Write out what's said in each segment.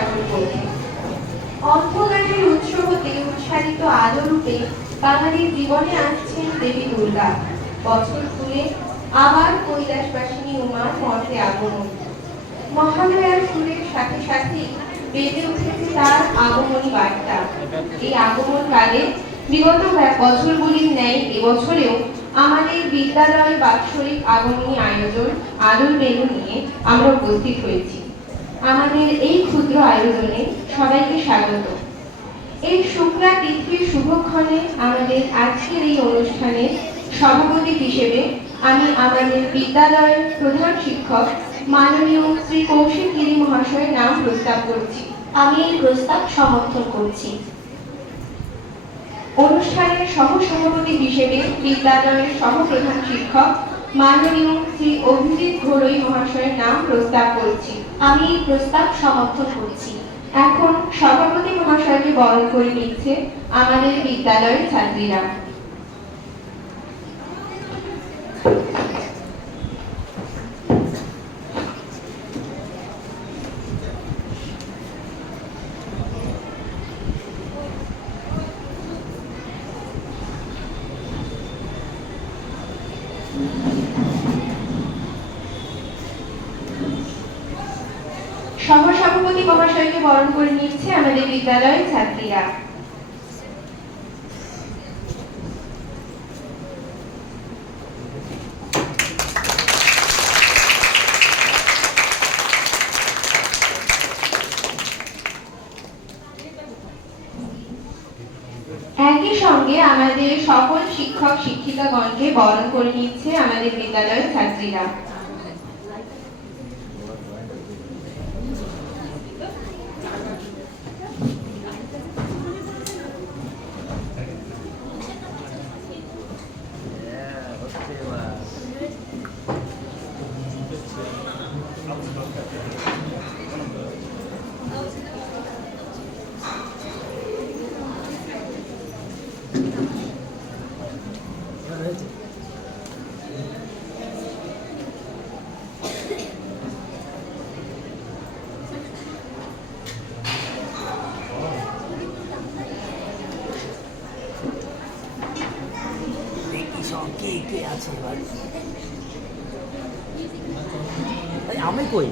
ঠাকুর বলছেন, অন্ধকারের উৎস হতে উচ্চারিত আলো রূপে বাঙালির জীবনে আসছেন দেবী দুর্গা। বছর ঘুরে আবার কৈলাসবাসিনী উমার মঠে আগমন। মহালয়ার সুরের সাথে সাথে বেজে উঠেছে তার আগমনী বার্তা। এই আগমন কালে বিগত বছরগুলির ন্যায় এবছরেও আমাদের বিদ্যালয়ের বাৎসরিক আগমনী আয়োজন আলোর বেলু নিয়ে আমরা উপস্থিত হয়েছি। আমাদের এই ক্ষুদ্র আয়োজনে সবাইকে স্বাগত। এই শুক্লা তিথির শুভক্ষণে আমাদের আজকের এই অনুষ্ঠানের সভাপতি হিসেবে আমি আমাদের বিদ্যালয়ের প্রধান শিক্ষক মাননীয় শ্রী কৌশিক গিরি মহাশয়ের নাম প্রস্তাব করছি। আমি এই প্রস্তাব সমর্থন করছি। অনুষ্ঠানের সহসভাপতি হিসেবে বিদ্যালয়ের সহপ্রধান শিক্ষক মাননীয় শ্রী অভিজিৎ ঘোড়ই মহাশয়ের নাম প্রস্তাব করছি। আমি এই প্রস্তাব সমর্থন করছি। এখন সভাপতি মহাশয়কে বরণ করে নিচ্ছে আমাদের বিদ্যালয়ের ছাত্রীরা। সহসভাপতি মহাশয়কে বরণ করে নিচ্ছে আমাদের বিদ্যালয়ের ছাত্রীরা। একই সঙ্গে আমাদের সকল শিক্ষক শিক্ষিকাগণকে বরণ করে নিচ্ছে আমাদের বিদ্যালয়ের ছাত্রীরা। আমি কই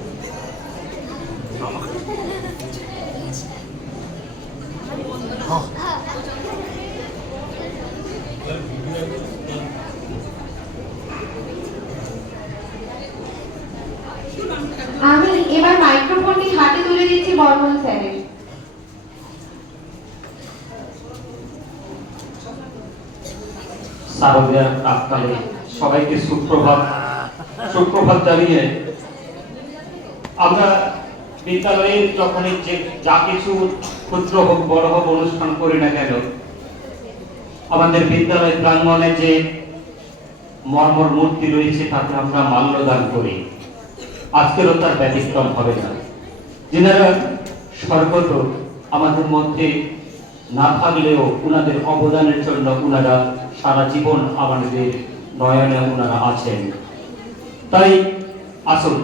আমি এবার মাইক্রোফোনটি হাতে তুলে দিচ্ছি বর্মন স্যারের। শারদীয়ার প্রাক্কালে সবাইকে সুপ্রভাত জানিয়ে আমরা বিদ্যালয়ে যখনই যা কিছু ক্ষুদ্র হোক বড় হোক অনুষ্ঠান করি না কেন, আমাদের বিদ্যালয় প্রাঙ্গণে যে মর্মর মূর্তি রয়েছে তাকে আমরা মাল্যদান করি। আজকেরও তার ব্যতিক্রম হবে না। যিনারা স্বর্গত আমাদের মধ্যে না থাকলেও উনাদের অবদানের জন্য উনারা সারা জীবন আমাদের নয়নে উনারা আছেন। তাই আসুন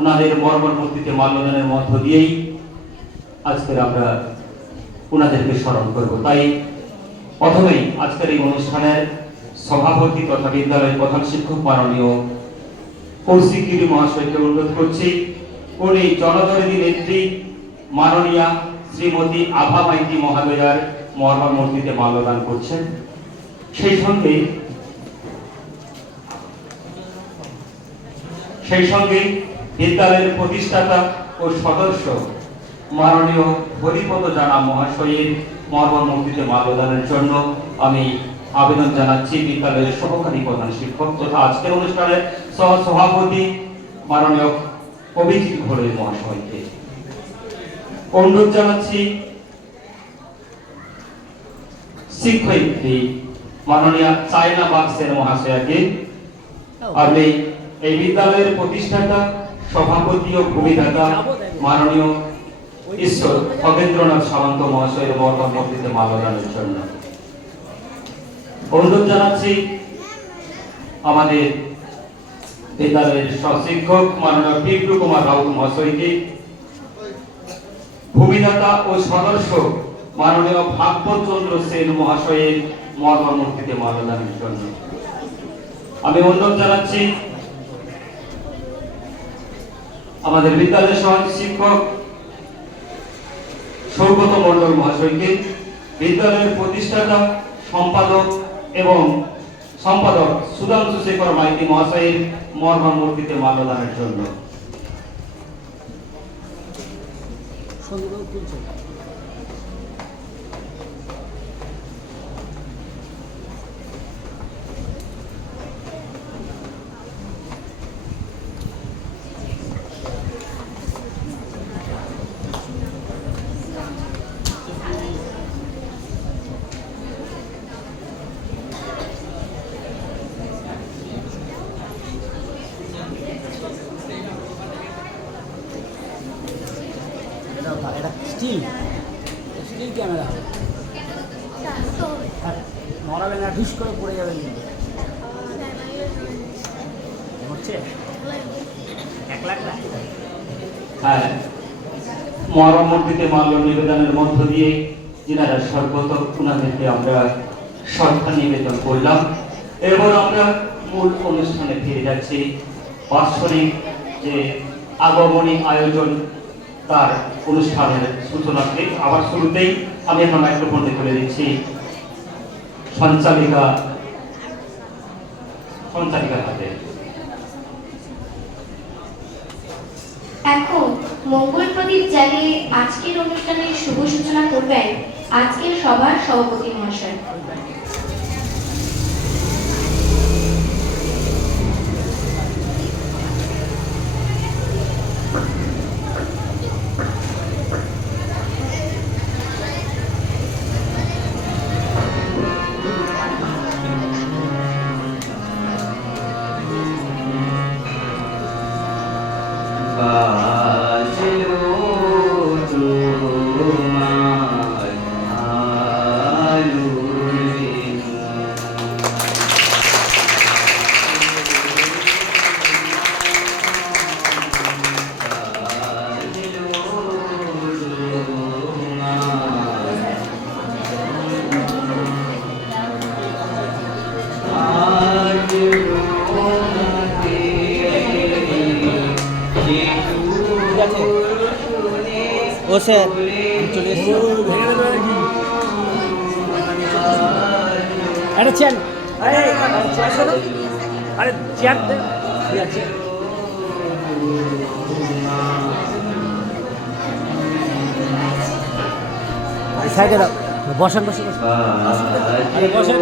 উনাদের মর্মর মূর্তিতে মাল্যদানের মধ্য দিয়েই আজকের আমরা উনাদেরকে স্মরণ করব। তাই প্রথমেই আজকের এই অনুষ্ঠানের সভাপতি তথা বিদ্যালয়ের প্রধান শিক্ষক মাননীয় কৌশিক গিরি মহাশয়কে অনুরোধ করছি উনি জনদরদী নেত্রী মাননীয়া শ্রীমতী আভা মাইতি মহাদয়ার মর্মর মূর্তিতে মাল্যদান করছেন। সেই সঙ্গে বিদ্যালয়ের প্রতিষ্ঠাতা ও সদস্য মাননীয় হরিপদ জানা মহাশয়ের মর্মর মূর্তিতে মাল্যদানের জন্য আমি আবেদন জানাচ্ছি বিদ্যালয়ের সহকারী প্রধান শিক্ষক তথা আজকের অনুষ্ঠানের সভাপতি মাননীয় অভিজিৎ ঘোড়ই মহাশয়কে। অনুরোধ জানাচ্ছি শিক্ষয়িত্রী মাননীয়া চায়না বাক্সের মহাশয়াকে। আমি এই বিদ্যালয়ের প্রতিষ্ঠাতা সভাপতি ও ভূমিদাতা মাননীয় ঈশ্বর খগেন্দ্রনাথ সামন্ত মহাশয়ের মর্মর মূর্তিতে মাল্যদানের জন্য অনুরোধ জানাচ্ছি আমাদের বিদ্যালয়ের সহশিক্ষক মাননীয় পিন্টু কুমার রাউত মহাশয়কে। ভূমিদাতা ও সদস্য মাননীয় ভাগবতচন্দ্র সেন মহাশয়ের মর্মমূর্তিতে মাল্যদানের জন্য আমি অনুরোধ জানাচ্ছি আমাদের বিদ্যালয়ের সহযোগী শিক্ষক সৌগত মণ্ডল মহাশয়কে, বিদ্যালয়ের প্রতিষ্ঠাতা সম্পাদক এবং সম্পাদক সুধাংশু শেখর মাইতি মহাশয়ের মর্মমূর্তিতে মাল্যদানের জন্য। এটা স্টিল ক্যামেরা নড়াবে না, ঢুস করে পড়ে যাবে হচ্ছে 1 লাখ না। হ্যাঁ, মর্মমূর্তিতে মাল্য নিবেদনের মধ্য দিয়ে যিনারা স্বর্গত ওনাদেরকে আমরা শ্রদ্ধা নিবেদন করলাম। এরপর আমরা মূল অনুষ্ঠানে ফিরে যাচ্ছি। বাৎসরিক যে আগমনী আয়োজন তার অনুষ্ঠানের সূচনাতে আবার শুরুতেই আমি এখন মাইক্রোফোনটি তুলে দিচ্ছি সঞ্চালিকার হাতে। এখন মঙ্গল প্রদীপ জ্বালিয়ে আজকের অনুষ্ঠানের শুভ সূচনা করবেন আজকের সভার সভাপতি মহাশয়। ও স্যার চলে এসেছে একটা চেয়ার, আরে চেয়ার সাইডে দাও, বসেন বসেন বসেন।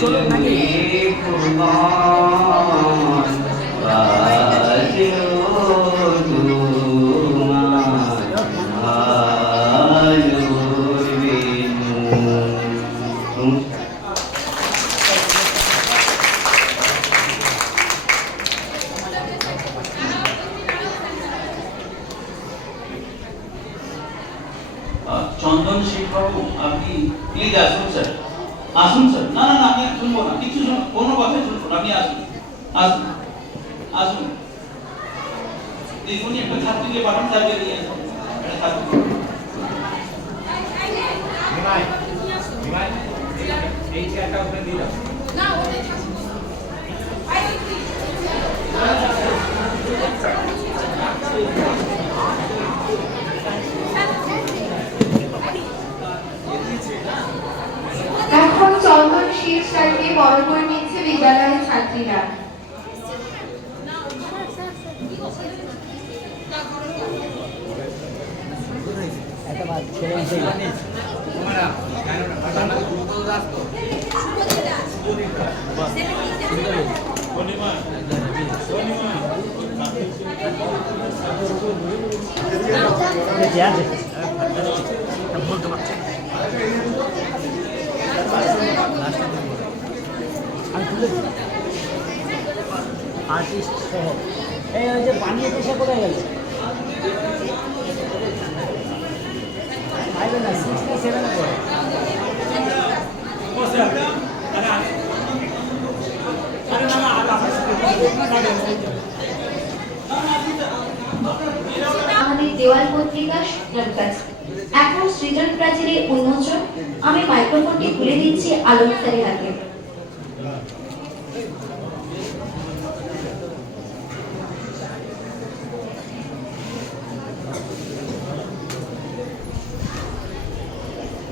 চলুন নাকি চন্দন শেখ বাবু, আপনি প্লিজ আসুন স্যার, আসুন স্যার। না না না, আমি শুনবো না, কিছু শুনবো, কোনো কথাই শুনবো না, আপনি আসুন, আসুন, আসুন। দেখুন একটা ছাত্রীকে পাঠান, তাকে নিয়ে আসুন, একটা ছাত্রী। এই চেয়ারটা ওখানে দিয়ে দাও। এখন চন্দন শীষ স্যারকে বড় করে নিচ্ছে বিদ্যালয়ের ছাত্রীরা। একটা বার ছেলে এসে বলতে পারছি আমি তুলেছি আর্টিস্ট সহ এই ওই যে বানিয়ে পেশা কোথায় গেল আইবে না 6 না 7 এ পড়ে আমাদের দেওয়াল পত্রিকা কাছে এখন সৃজন প্রাচীরের উন্মোচন। আমি মাইক্রোফোনটি খুলে দিচ্ছি আলম স্যারের হাতে।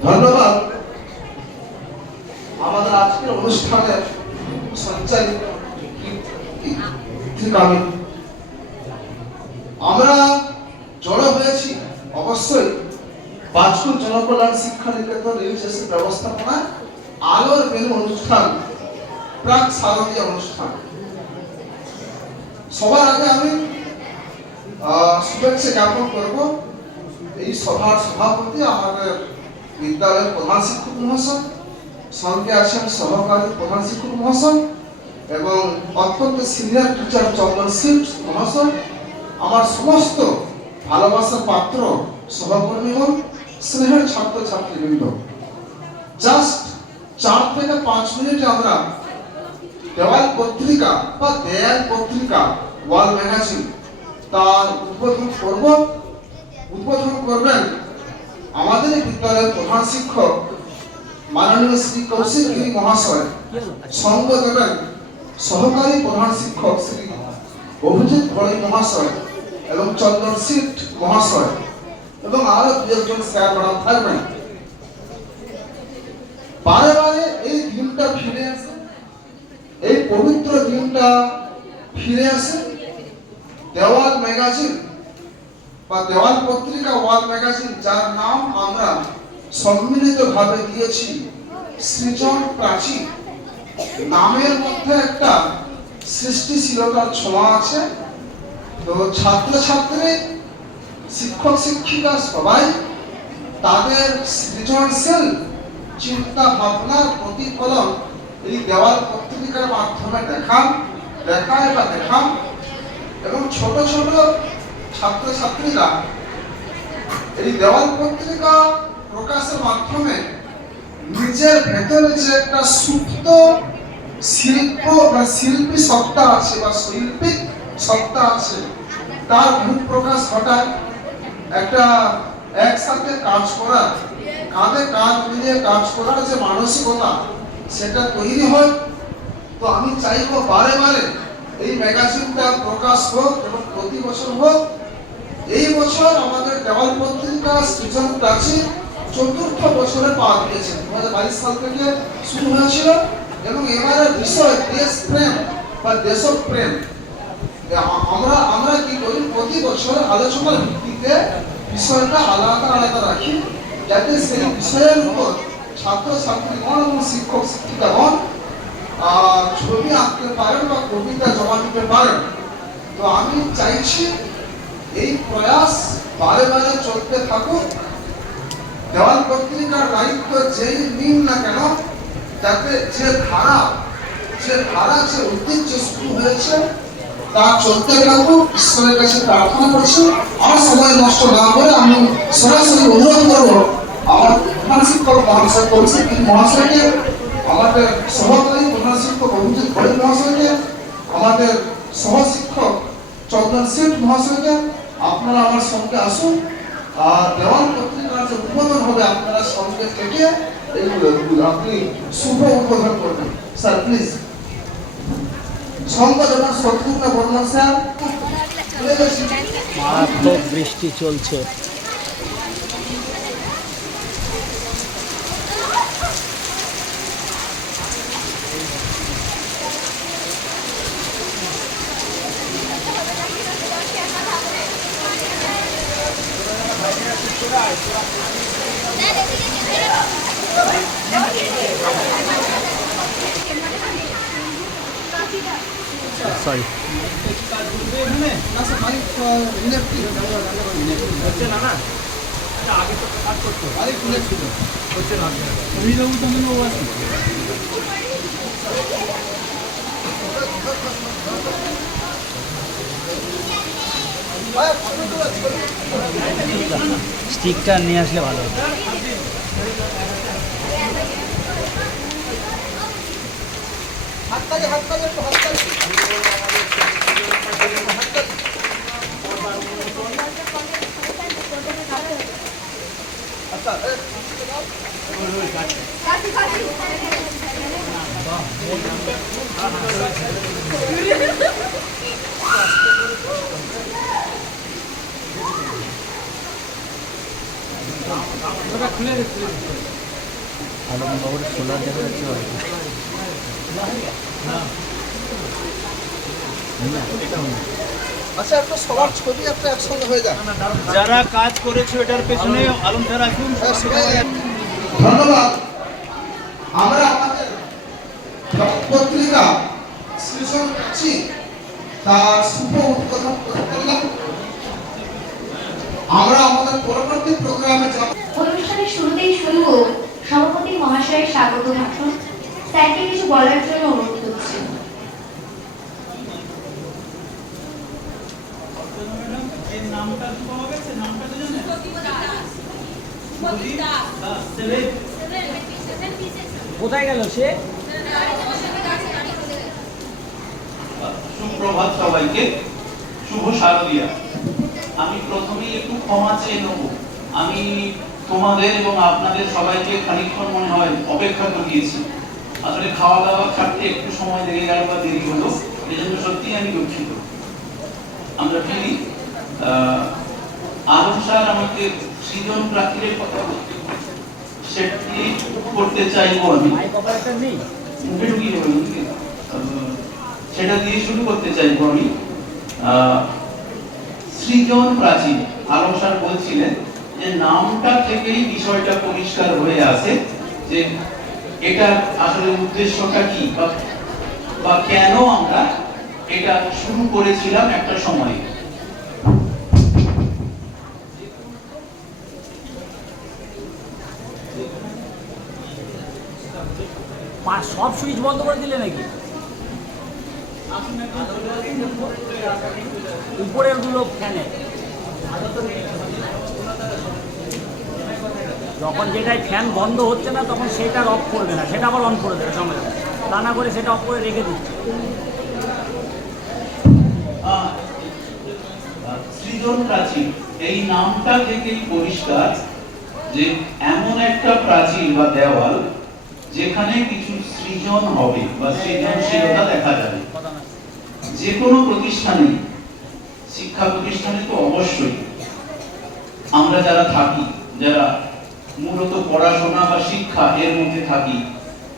ধন্যবাদ আমাদের আজকের অনুষ্ঠানের সঞ্চালিত আমরা জড়ো হয়েছি অবশ্যই বাজপুর জনকল্যাণ শিক্ষা নিকেতন রিলিজিয়াস ব্যবস্থাপনায় আলোর বেলু অনুষ্ঠান, প্রাক শারদীয় অনুষ্ঠান। সবার আগে আমি শুভেচ্ছা জ্ঞাপন করব এই সভার সভাপতি আমাদের বিদ্যালয়ের প্রধান শিক্ষক মহাশয়, সঙ্গে আছেন সহকারী প্রধান শিক্ষক মহাশয় এবং অত্যন্ত সিনিয়র টিচার চন্দন সিট মহাশয়, আমার সমস্ত ভালোবাসার পাত্র সহকর্মীগণ, স্নেহের ছাত্রছাত্রীবৃন্দ। জাস্ট 4 থেকে 5 মিনিটে আমরা দেওয়াল পত্রিকা বা দেয়াল পত্রিকা ওয়াল ম্যাগাজিন তার উদ্বোধন করবেন আমাদের বিদ্যালয়ের প্রধান শিক্ষক মাননীয় শ্রী কৌশিক গিরি মহাশয়। সঙ্গ দেবেন সহকারী প্রধান শিক্ষক শ্রী অভিজিৎ ভড়ি মহাশয় এবং চন্দন সিট মহাশয় এবং আরো 2 স্যার ম্যাডাম থাকবেন। বারে বারে এই দিনটা ফিরে আসে, এই পবিত্র দিনটা ফিরে আসে। দেওয়াল ম্যাগাজিন বা দেওয়াল পত্রিকা ওয়াল ম্যাগাজিন, যার নাম আমরা সম্মিলিতভাবে দিয়েছি সৃজন প্রাচীর। নামের মধ্যে একটা সৃষ্টিশীলতার ছোঁয়া আছে। তো ছাত্রছাত্রী, শিক্ষক শিক্ষিকা সবাই তাদের সৃজনশীল চিন্তা ভাবনার প্রতিফলন এই দেওয়াল পত্রিকার মাধ্যমে দেখান এবং ছোট ছোট ছাত্রছাত্রীরা এই দেওয়াল পত্রিকা প্রকাশের মাধ্যমে নিজের ভেতরে যে একটা সুপ্ত শিল্প বা শিল্পী সত্তা আছে বা শৈল্পিক সত্তা আছে তার প্রকাশ ঘটায়। একটা একসাথে কাজ করা, কাঁধে কাঁধ মিলিয়ে কাজ করার যে মানসিকতা সেটা তৈরি হয়। তো আমি চাইবো বারে বারে এই ম্যাগাজিনটা প্রকাশ হোক এবং প্রতি বছর হোক। এই বছর আমাদের দেওয়াল পত্রিকা সৃজন প্রাচীর 4র্থ বছরে পা দিয়েছে। 2022 সাল থেকে শুরু হয়েছিল এবং এবারের বিষয় দেশপ্রেম বা দেশপ্রেম। আমরা কি করি, প্রতি বছর আলোচনার ভিত্তিতে বিষয়টা আলাদা আলাদা রাখি, যাতে সেই বিষয়ের উপর ছাত্রছাত্রীগণ এবং শিক্ষক শিক্ষিকাগণ ছবি আঁকতে পারেন বা কবিতা জমা দিতে পারেন। তো আমি চাইছি এই প্রয়াস বারে বারে চলতে থাকুক। দেওয়াল পত্রিকার দায়িত্ব যেই নিন না কেন, যাতে যে ধারা যে ঐতিহ্য শুরু হয়েছে তা চলতে থাকুক, ঈশ্বরের কাছে প্রার্থনা করছি। আমার সময় নষ্ট না করে আমি সরাসরি অনুরোধ করবো আমার প্রধান শিক্ষক মহাশয় কৌশিক মহাশয়কে, আমাদের সহকারী প্রধান শিক্ষক অভিজিৎ ঘোষ মহাশয়কে, আমাদের সহশিক্ষক চন্দন শেঠ মহাশয়কে, আপনারা আমার সঙ্গে আসুন। আর দেওয়াল পত্রিকার যে উদ্বোধন হবে আপনারা সঙ্গে থেকে এইগুলো আপনি শুভ উদ্বোধন করবেন। স্যার প্লিজ সংবাদনা শত্রুঘ্ন বর্মন স্যার। মারাত্মক বৃষ্টি চলছে। সরি স্টিকটা নিয়ে আসলে ভালো হতো। আলমবাবুর সোলার দেখা যাচ্ছে আচ্ছা, একটা সবার ছবি একটা একসঙ্গে হয়ে যায়। যারা কাজ করেছে এটার পেছনে আলম স্যার আসুন। ধন্যবাদ। আমরা আমাদের পত্রিকা সৃজন করছি, তার শুভ উদ্বোধন করলাম। আমরা আমাদের পরবর্তী প্রোগ্রামে যাব। অনুষ্ঠানের শুরুতেই শুনব সভাপতি মহাশয়ের স্বাগত ভাষণ। স্যারকে কিছু বলার জন্য অনুরোধ করছি। কোথায় গেল সে? সুপ্রভাত সবাইকে, শুভ শারদিয়া। আমি প্রথমেই একটু ক্ষমা চেয়ে নেব। আমি তোমাদের এবং আপনাদের সবাইকে খানিকক্ষণ মনে হয় অপেক্ষা করিয়েছি। আসলে খাওয়া দাওয়া ছাড়তে একটু সময় লেগে গেল বা দেরি হলো, এই জন্য সত্যিই আমি দুঃখিত। আমরা ফিরি। আলম স্যার আমাকে সৃজন প্রাচীরের কথা বলতে, সেটি করতে চাইবো আমি। সেটা দিয়ে শুরু করতে চাইবো আমি। সৃজন প্রাচীর, আলম স্যার বলছিলেন যে নামটা থেকেই বিষয়টা পরিষ্কার হয়ে আসে যে এটা আসলে উদ্দেশ্যটা কি বা কেন আমরা এটা শুরু করেছিলাম একটা সময়ে। সব সুইচ বন্ধ করে দিলে নাকি? উপরের গুলো ফ্যানে যখন যেটাই ফ্যান বন্ধ হচ্ছে না তখন সেটা অফ করবে না, সেটা আবার অন করে দেবে সঙ্গে সঙ্গে। তা না করে সেটা অফ করে রেখে দিচ্ছে। সৃজন প্রাচীর এই নামটা থেকেই পরিষ্কার যে এমন একটা প্রাচীর বা দেওয়াল যেখানে কিছু সৃজন হবে বা সৃজনশীলতা দেখা যাবে। যে কোনো প্রতিষ্ঠানে, শিক্ষা প্রতিষ্ঠানে তো অবশ্যই আমরা যারা থাকি, যারা মূলত পড়াশোনা বা শিক্ষা এর মধ্যে থাকি,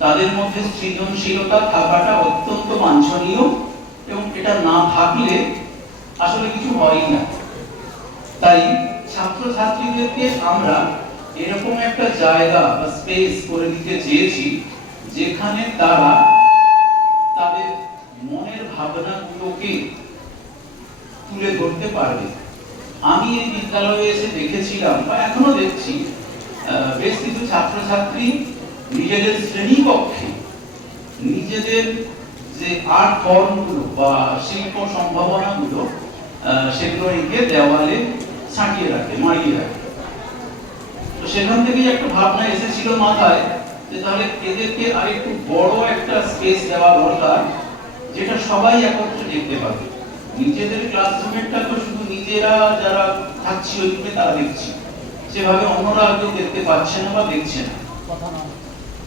তাদের মধ্যে সৃজনশীলতা থাকাটা অত্যন্ত বাঞ্ছনীয় এবং এটা না থাকলে আসলে কিছু হয়ই না। তাই ছাত্রছাত্রীদেরকে আমরা এরকম একটা জায়গা বা স্পেস করে দিতে চেয়েছি যেখানে তারা তাদের মনের ভাবনাগুলোকে তুলে ধরতে পারবে। আমি এই বিদ্যালয়ে এসে দেখেছিলাম বা এখনো দেখছি বেশ কিছু ছাত্রছাত্রী নিজেদের শ্রেণীকক্ষে নিজেদের যে আর্ট ফর্মগুলো বা শিল্প সম্ভাবনাগুলো সেগুলো এঁকে দেওয়ালে ছাঁটিয়ে রাখে, মারিয়ে রাখে। তো সেখান থেকেই একটা ভাবনা এসেছিল মাথায় যে তাহলে এদেরকে আরেকটু বড় একটা স্পেস দেওয়া দরকার, যেটা সবাই একত্রে দেখতে পাবে। নিজেদের ক্লাসরুমেরটা তো শুধু নিজেরা যারা থাকছি ওই রুমে তারা দেখছি, সেভাবে অন্যরা কেউ দেখতে পাচ্ছে না বা দেখছে না।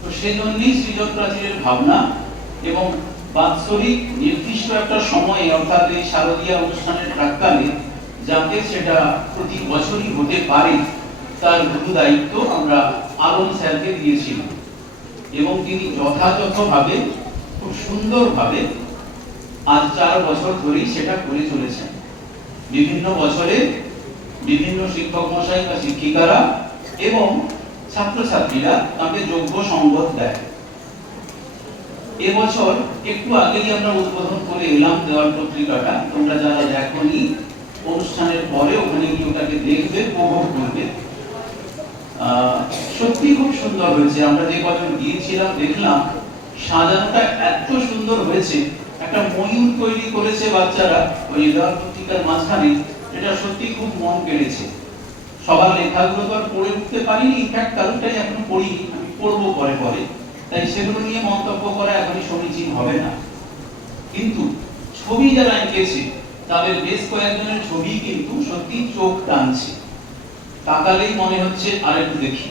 তো সেই জন্যই সৃজন প্রাচীরের ভাবনা, এবং বাৎসরিক নির্দিষ্ট একটা সময়ে অর্থাৎ এই শারদীয়া অনুষ্ঠানের প্রাক্কালে যাতে সেটা প্রতি বছরই হতে পারে তার গুরু দায়িত্ব আমরা আলম স্যারকে দিয়েছিলাম, এবং তিনি যথাযথভাবে খুব সুন্দরভাবে আজ 4 বছর ধরেই সেটা করে চলেছেন। বিভিন্ন বছরে বিভিন্ন শিক্ষক মশাই বা শিক্ষিকারা এবং ছাত্রছাত্রীরা তাকে যোগ্য সঙ্গত দেয়। এবছর একটু আগেই আমরা উদ্বোধন করে এলাম দেওয়াল পত্রিকাটা। তোমরা যারা দেখোনি অনুষ্ঠানের পরে ওখানে গিয়ে ওটাকে দেখবে, উপভোগ করবে। সত্যি খুব সুন্দর হয়েছে। আমরা যে কজন গিয়েছিলাম দেখলাম সাজানোটা এত সুন্দর হয়েছে। একটা ময়ূর তৈরি করেছে বাচ্চারা ওই দেওয়াল পত্রিকার মাঝখানে, এটা সত্যি খুব মন কেড়েছে। সবার লেখাগুলো তো আর পড়ে উঠতে পারিনি, ইনফ্যাক্ট কারোটাই এখন পড়িনি, আমি পড়বো পরে পরে, তাই সেগুলো নিয়ে মন্তব্য করা এখনই সমীচীন হবে না। কিন্তু ছবি যারা এঁকেছে তাদের বেশ কয়েকজনের ছবি কিন্তু সত্যি চোখ টানছে, তাকালেই মনে হচ্ছে আরেকটু দেখি।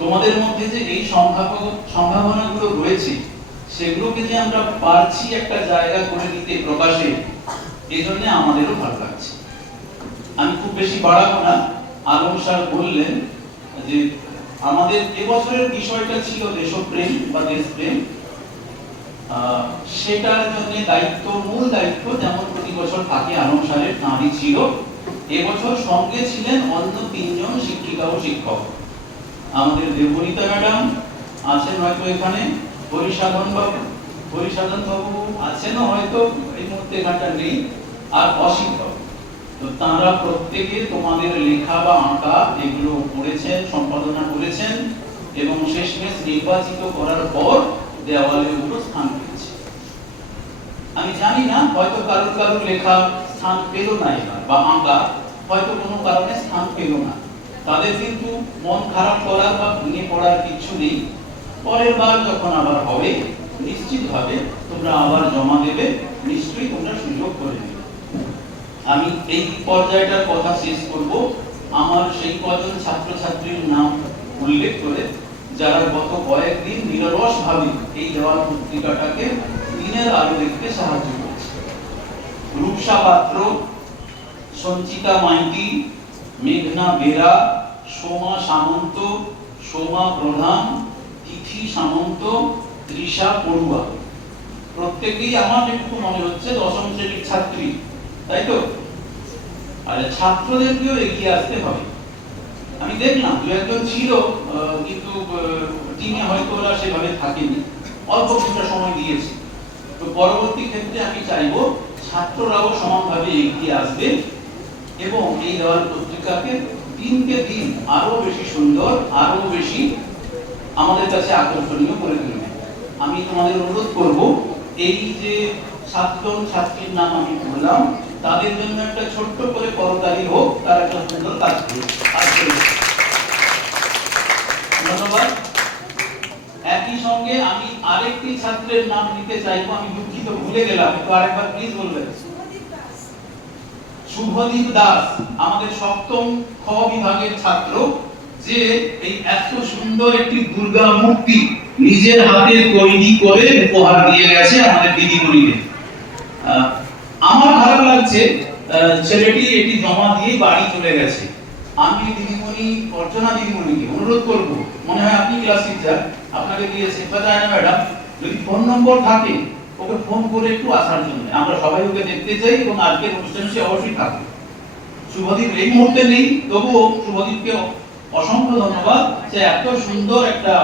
তোমাদের মধ্যে যে এই সম্ভাবনাগুলো রয়েছে সেগুলোকে যে আমরা পারছি একটা জায়গা করে দিতে প্রকাশে, এই জন্য আমাদেরও ভালো লাগছে। আমি খুব বেশি বাড়াবো না। আলম স্যার বললেন যে আমাদের এবছরের বিষয়টা ছিল দেশপ্রেম বা দেশপ্রেম। সেটার জন্য দায়িত্ব, মূল দায়িত্ব যেমন প্রতি বছর থাকে আলম স্যারের, তাঁরই ছিল। এবছর সঙ্গে ছিলেন অন্য 3 জন শিক্ষিকা ও শিক্ষক। আমাদের দেবনীতা ম্যাডাম আছেন হয়তো এখানে, হরিসাধন বাবু আছেনও হয়তো, এই মুহূর্তে এখানটা নেই, আর অসীম বাবু। তো তাঁরা প্রত্যেকে তোমাদের লেখা বা আঁকা এগুলো পড়েছেন, সম্পাদনা করেছেন, এবং শেষমেশ নির্বাচিত করার পর দেওয়ালে ওগুলো স্থান পেয়েছে। আমি জানি না, হয়তো কারোর লেখা স্থান পেল না এবার, বা আঁকা হয়তো কোনো কারণে স্থান পেল না। তাদের কিন্তু মন খারাপ করার বা ভেঙে পড়ার কিছু নেই। পরের বার যখন আবার হবে নিশ্চিতভাবে তোমরা আবার জমা দেবে, নিশ্চয়ই তোমরা সুযোগ করে নেবে। আমি এই পর্যায়টার কথা শেষ করব আমার সেই কজন ছাত্রছাত্রীর নাম উল্লেখ করে যারা গত কয়েকদিন নিরলসভাবে এই দেওয়াল পত্রিকাটাকে দিনের আলো দেখতে সাহায্য করেছে। রূপসা পাত্র, সঞ্চিতা মাইতি, মেঘনা বেরা, সোমা সামন্ত, সোমা প্রধান, তিথি সামন্ত, তৃষা পড়ুয়া। প্রত্যেকেই আমার যেটুকু মনে হচ্ছে 10ম শ্রেণীর ছাত্রী, তাই তো? আর ছাত্রদেরকেও এগিয়ে আসতে হবে। আমি দেখলাম 2-1 ছিল, কিন্তু টিমে হয়তো ওরা সেভাবে থাকেনি, অল্প কিছুটা সময় দিয়েছে। তো পরবর্তী ক্ষেত্রে আমি চাইবো ছাত্ররাও সমানভাবে এগিয়ে আসবে এবং এই দেওয়াল পত্রিকাকে দিনকে দিন আরো বেশি সুন্দর, আরো বেশি আমাদের কাছে আকর্ষণীয় করে তুলবে। আমি তোমাদের অনুরোধ করব, এই যে 7 জন ছাত্রীর নাম আমি বললাম তাদের জন্য একটা ছোট্ট করে করতালি হোক, তারা একটা সুন্দর কাজ করবে। ধন্যবাদ। একই সঙ্গে আমি আরেকটি ছাত্রের নাম নিতে চাইবো, আমি দুঃখিত ভুলে গেলাম, একটু আরেকবার প্লিজ বলবেন। শুভদীপ দাস, আমাদের 7ম খ বিভাগের ছাত্র, যে এই এত সুন্দর একটি দুর্গা মূর্তি নিজের হাতে তৈরি করে উপহার দিয়ে গেছে আমাদের দিদিমণিকে। আমার ভালো লাগছে, ছেলেটি এটি জমা দিয়ে বাড়ি চলে গেছে। আমি দিদিমণি, অর্চনা দিদিমণিকে অনুরোধ করব, মনে হয় আপনি ক্লাস টিচার, আপনাকে দিয়েছে বা জানেন ম্যাডাম, যদি ফোন নম্বর থাকে ওকে ফোন করে একটু আসার জন্য, আমরা সবাই ওকে দেখতে চাই এবং আজকের অনুষ্ঠানে সে অবশ্যই থাকবে। শুভদীপ এই মুহূর্তে নেই, তবুও শুভদীপকে অসংখ্য ধন্যবাদ যে এত সুন্দর একটা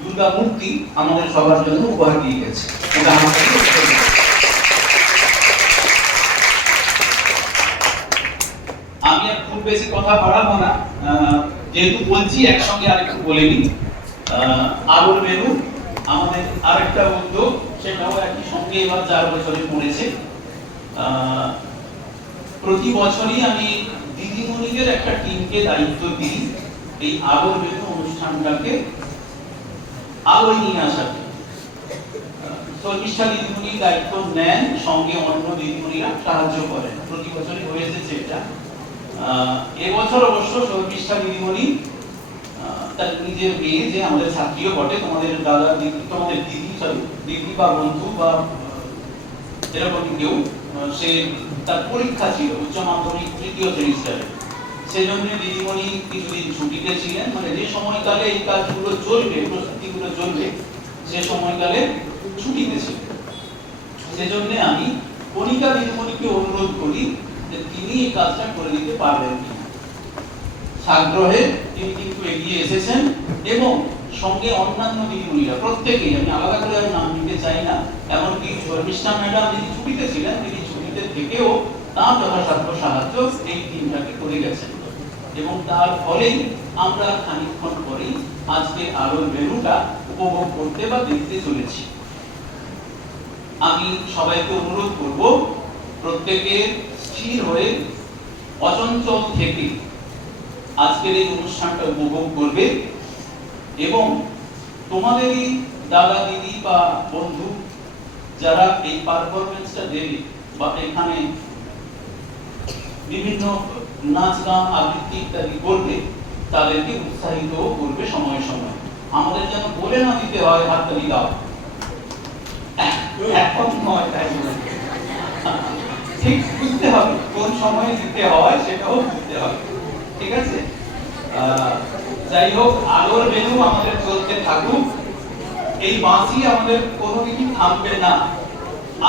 দুর্গা মূর্তি আমাদের সবার জন্য উপহার দিয়ে গেছে। এটা আমাদের আমি আর খুব বেশি কথা বাড়াবো না, যেহেতু বলছি একসঙ্গে আরেকটু বলে নিই। আলোর মেনু আমাদের আরেকটা উদ্যোগ, সেটাও একই সঙ্গে এবার 4 বছরে পড়েছে। প্রতি বছরই আমি দিদিমণিদের একটা টিমকে দায়িত্ব দিই এই আলোর মেনু অনুষ্ঠানটাকে আলোয় নিয়ে আসার। শর্মিষ্ঠা দিদিমণি দায়িত্ব নেন, সঙ্গে অন্য দিদিমণিরা সাহায্য করেন। প্রতি বছরই হয়েছে সেটা। এবছর অবশ্য শর্মিষ্ঠা দিদিমণি তার নিজের মেয়ে, যে আমাদের ছাত্রীও বটে, তোমাদের দাদা দিদি, তোমাদের দিদি বা বন্ধু বা এরকম কেউ, সে তার পরীক্ষা ছিল উচ্চ মাধ্যমিক 3য় সেমিস্টারে। সেজন্য দিদিমণি কিছুদিন ছুটিতে ছিলেন, মানে যে সময়কালে এই কাজগুলো চলবে, প্রস্তুতিগুলো চলবে, সে সময়কালে ছুটিতে ছিলেন। সেজন্য আমি কণিকা দিদিমণিকে অনুরোধ করি যে তিনি এই কাজটা করে দিতে পারবেন কিনা। আগ্রহে তিনি কিন্তু এগিয়ে এসেছেন এবং সঙ্গে অন্যান্য দিদিমণিরা প্রত্যেকেই, আমি আলাদা করে আর নাম নিতে চাই না, এমনকি শর্মিষ্ঠা ম্যাডাম যিনি ছুটিতে ছিলেন, তিনি ছুটিতে থেকেও তার যথাসাধ্য সাহায্য এই টিমটাকে করে গেছেন এবং তার ফলেই আমরা খানিকক্ষণ পরেই আজকে আলোর মেনুটা উপভোগ করতে বা দেখতে চলেছি। আমি সবাইকে অনুরোধ করব প্রত্যেকে স্থির হয়ে অচঞ্চল থেকে আজকের এই অনুষ্ঠানটা উপভোগ করবে এবং তোমাদেরই দাদা দিদি বা বন্ধু যারা এই পারফরমেন্সটা দেবে বা এখানে বিভিন্ন নাচ গান আবৃত্তি ইত্যাদি করবে, তাদেরকে উৎসাহিত করবে সময়ে সময়ে। আমাদের যেন বলে না দিতে হয় হাততালি দাও, এখন নয়, তাই ঠিক বুঝতে হবে কোন সময়ে দিতে হয়, সেটাও বুঝতে হবে। ঠিক আছে? যাই হোক, আলোর মেনু আমাদের চলতে থাকুক। এই বাঁশি আমাদের কোনোদিনই থামবে না।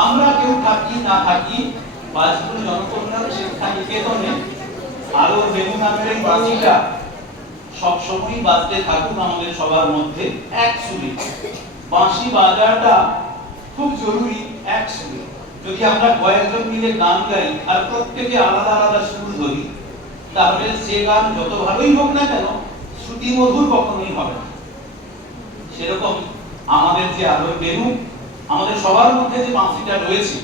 আমরা কেউ থাকি না থাকি, বাজপুর জনকল্যাণ শিক্ষা নিকেতনে আলোর মেনু নামের এই বাঁশিটা সবসময় বাজতে থাকুক আমাদের সবার মধ্যে এক সুরে। বাঁশি বাজাটা খুব জরুরি, এক সুরে। যদি আমরা কয়েকজন মিলে গান গাই আর প্রত্যেকে আলাদা আলাদা সুর ধরি, তাহলে সে গান যত ভালোই হোক না কেন, শ্রুতি মধুর কখনোই হবে না। সেরকম আমাদের যে আলোর মেনু, আমাদের সবার মধ্যে যে বাঁশিটা রয়েছে,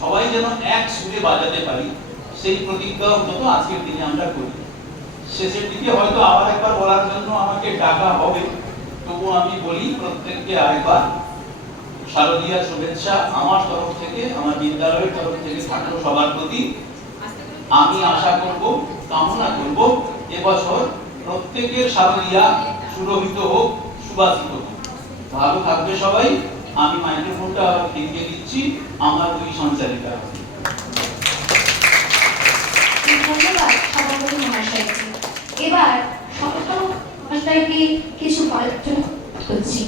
সবাই যেন এক সুরে বাজাতে পারি, সেই প্রতিজ্ঞা অন্তত আজকের দিনে আমরা করি। শেষের দিকে হয়তো আবার একবার বলার জন্য আমাকে ডাকা হবে, তবু আমি বলি প্রত্যেককে আরেকবার শারদীয়া শুভেচ্ছা আমার তরফ থেকে, আমার বিদ্যালয়ের তরফ থেকে থাকলো সবার প্রতি। আমি আশা করব, কামনা করব এবছর প্রত্যেকের শারদীয়া সুরভিত হোক, সুবাসিত হোক। ভালো থাকবে সবাই। আমি মাইক্রোফোনটা ফিরিয়ে দিচ্ছি আমার দুই সঞ্চালিকা। ধন্যবাদ সভাপতি মহাশয়কে। এবার সভাপতি মহাশয়কে কিছু বলার জন্য করছি।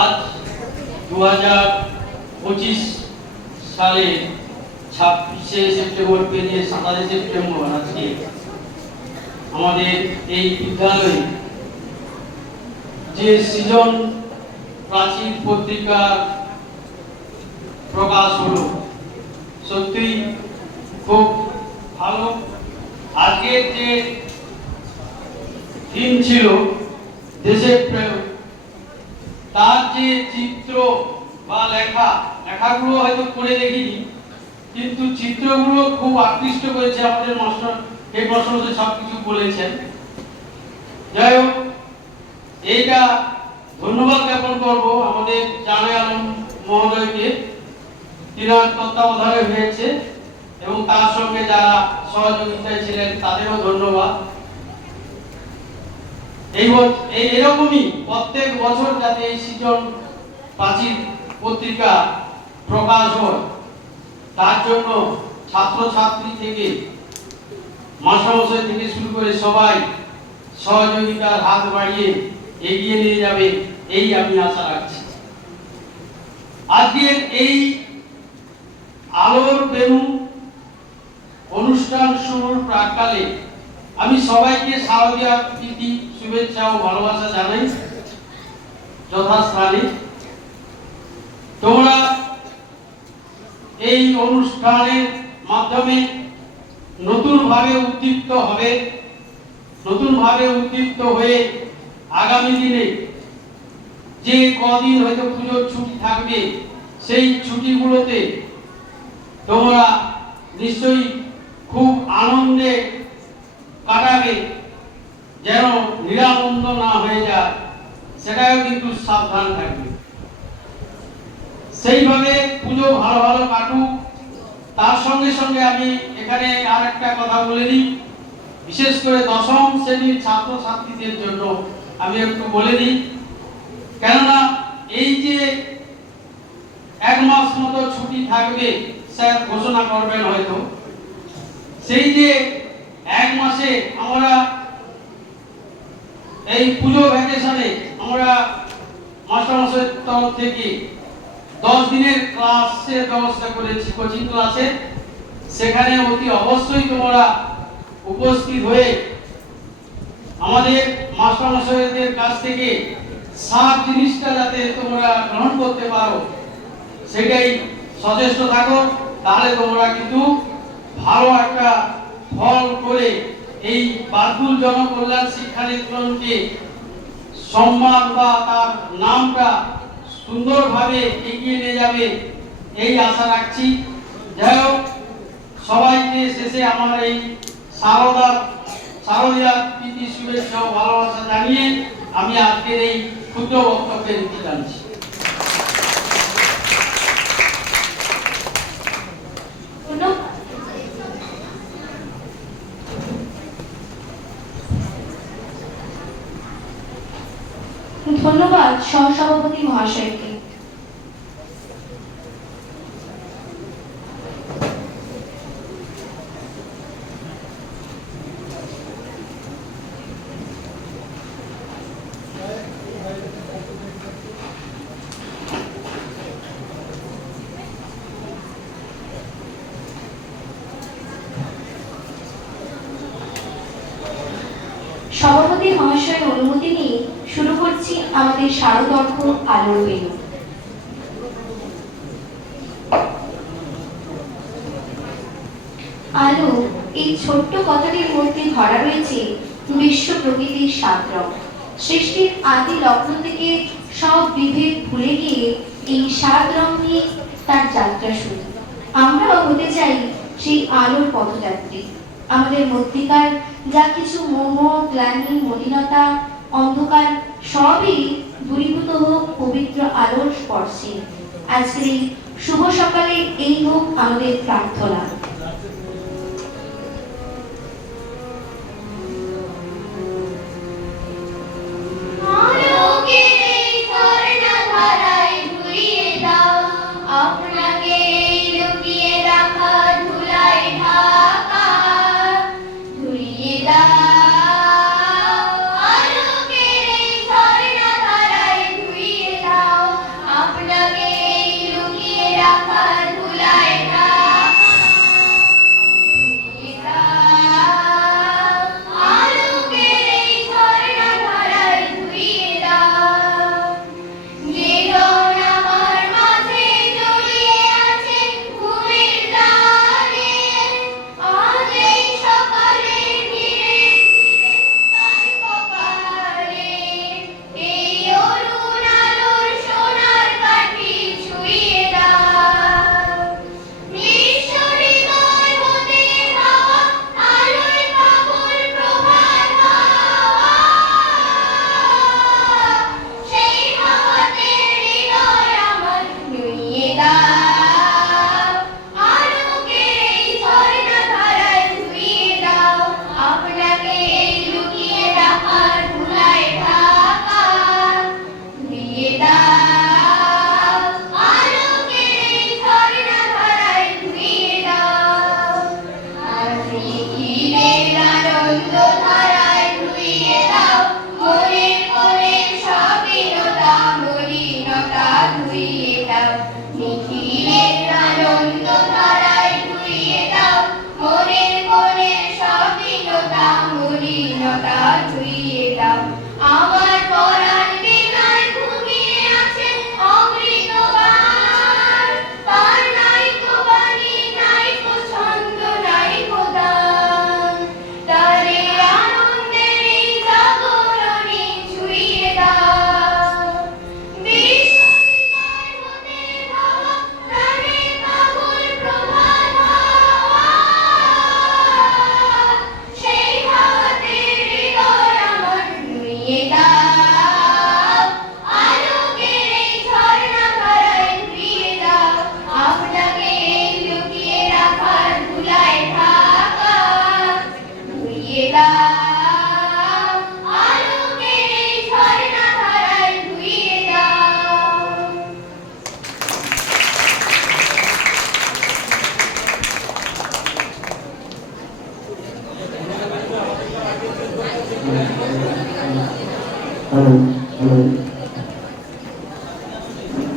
আজ 2025 সালে 26শে সেপ্টেম্বর পেরিয়ে 27শে সেপ্টেম্বর আজকে আমাদের এই বিদ্যালয়ে যে সৃজন প্রাচীর পত্রিকা প্রকাশ হলো, সত্যি খুব ভালো। আজকের যে থিম ছিল দেশের প্রেম, তার যে চিত্র বা লেখাগুলো হয়তো করে দেখিনি, কিন্তু চিত্রগুলো খুব আকৃষ্ট করেছে আমাদের মাস্টার। এই প্রশ্ন সবকিছু বলেছেন। যাই হোক, এইটা ধন্যবাদ জ্ঞাপন করবো আমাদের জানে আলম মহোদয়কে, তিনার তত্ত্বাবধানে হয়েছে এবং তার সঙ্গে যারা সহযোগিতায় ছিলেন তাদেরও ধন্যবাদ। এরকমই প্রত্যেক বছর যাতে এই সৃজন প্রাচীর পত্রিকা প্রকাশ হয়, তার জন্য ছাত্রছাত্রী থেকে মাস্টারমশাই থেকে শুরু করে সবাই সহযোগিতার হাত বাড়িয়ে এগিয়ে নিয়ে যাবে এই আমি আশা রাখছি। আজকের এই আলোর বেনু অনুষ্ঠান শুরুর প্রাক্কালে আমি সবাইকে শারদীয়া প্রীতি শুভেচ্ছা ও ভালোবাসা জানাই যথাস্থানে। তোমরা এই অনুষ্ঠানের মাধ্যমে নতুনভাবে উদ্দীপ্ত হয়ে আগামী দিনে যে কদিন হয়তো পুজোর ছুটি থাকবে সেই ছুটিগুলোতে তোমরা নিশ্চয়ই খুব আনন্দে কাটাবে, যেন নিরানন্দ না হয়ে যায় সেটাও কিন্তু সাবধান থাকবে। সেইভাবে পুজো ভালো ভালো কাটুক। তার সঙ্গে সঙ্গে আমি এখানে আর একটা কথা বলে দিই, বিশেষ করে দশম শ্রেণীর ছাত্রছাত্রীদের জন্য আমি একটু বলে দিই, কেননা এই যে এক মাস মতো ছুটি থাকবে স্যার ঘোষণা করবেন হয়তো, সেই যে এক মাসে আমরা এই পুজো ভ্যাকেশনে আমরা মাস্টারমশাইয়ের তরফ থেকে 10 দিনের ক্লাসের ব্যবস্থা করেছি, কোচিং ক্লাসে। সেখানে অতি অবশ্যই তোমরা উপস্থিত হয়ে আমাদের মাস্টারমশাইদের কাছ থেকে সার জিনিসটা যাতে তোমরা গ্রহণ করতে পারো সেটাই সচেষ্ট থাকো। তাহলে তোমরা কিন্তু ভালো একটা ফল করে এই বাদুল জনকল্যাণ শিক্ষানিকেতনকে সম্মান বা তার নামটা সুন্দরভাবে এগিয়ে নিয়ে যাবে এই আশা রাখছি। যাই হোক, সবাইকে শেষে আমার এই শারদীয়া প্রীতি শুভেচ্ছা ও ভালোবাসা জানিয়ে আমি আজকের এই ক্ষুদ্র বক্তব্যের ইতি টানছি। ধন্যবাদ সহসভাপতি মহাশয়কে। সভাপতি মহাশয়ের অনুমতি নিয়ে শুরু করছি আমাদের শারদর্ঘ আলোর বেনু। আলো এই ছোট্ট কথাটির মধ্যে ধরা রয়েছে বিশ্ব প্রকৃতির সাতরং। সৃষ্টির আদি লগ্ন থেকে সব বিভেদ ভুলে গিয়ে এই সাত রং নিয়ে তার যাত্রা শুরু। আমরাও হতে চাই সেই আলোর পথযাত্রী। আমাদের মধ্যিকার যা কিছু মোহ, গ্লানি, মলিনতা, অন্ধকার সবই দূরীভূত হোক পবিত্র আলোর স্পর্শে। আজকের এই শুভ সকালে এই হোক আমাদের প্রার্থনা।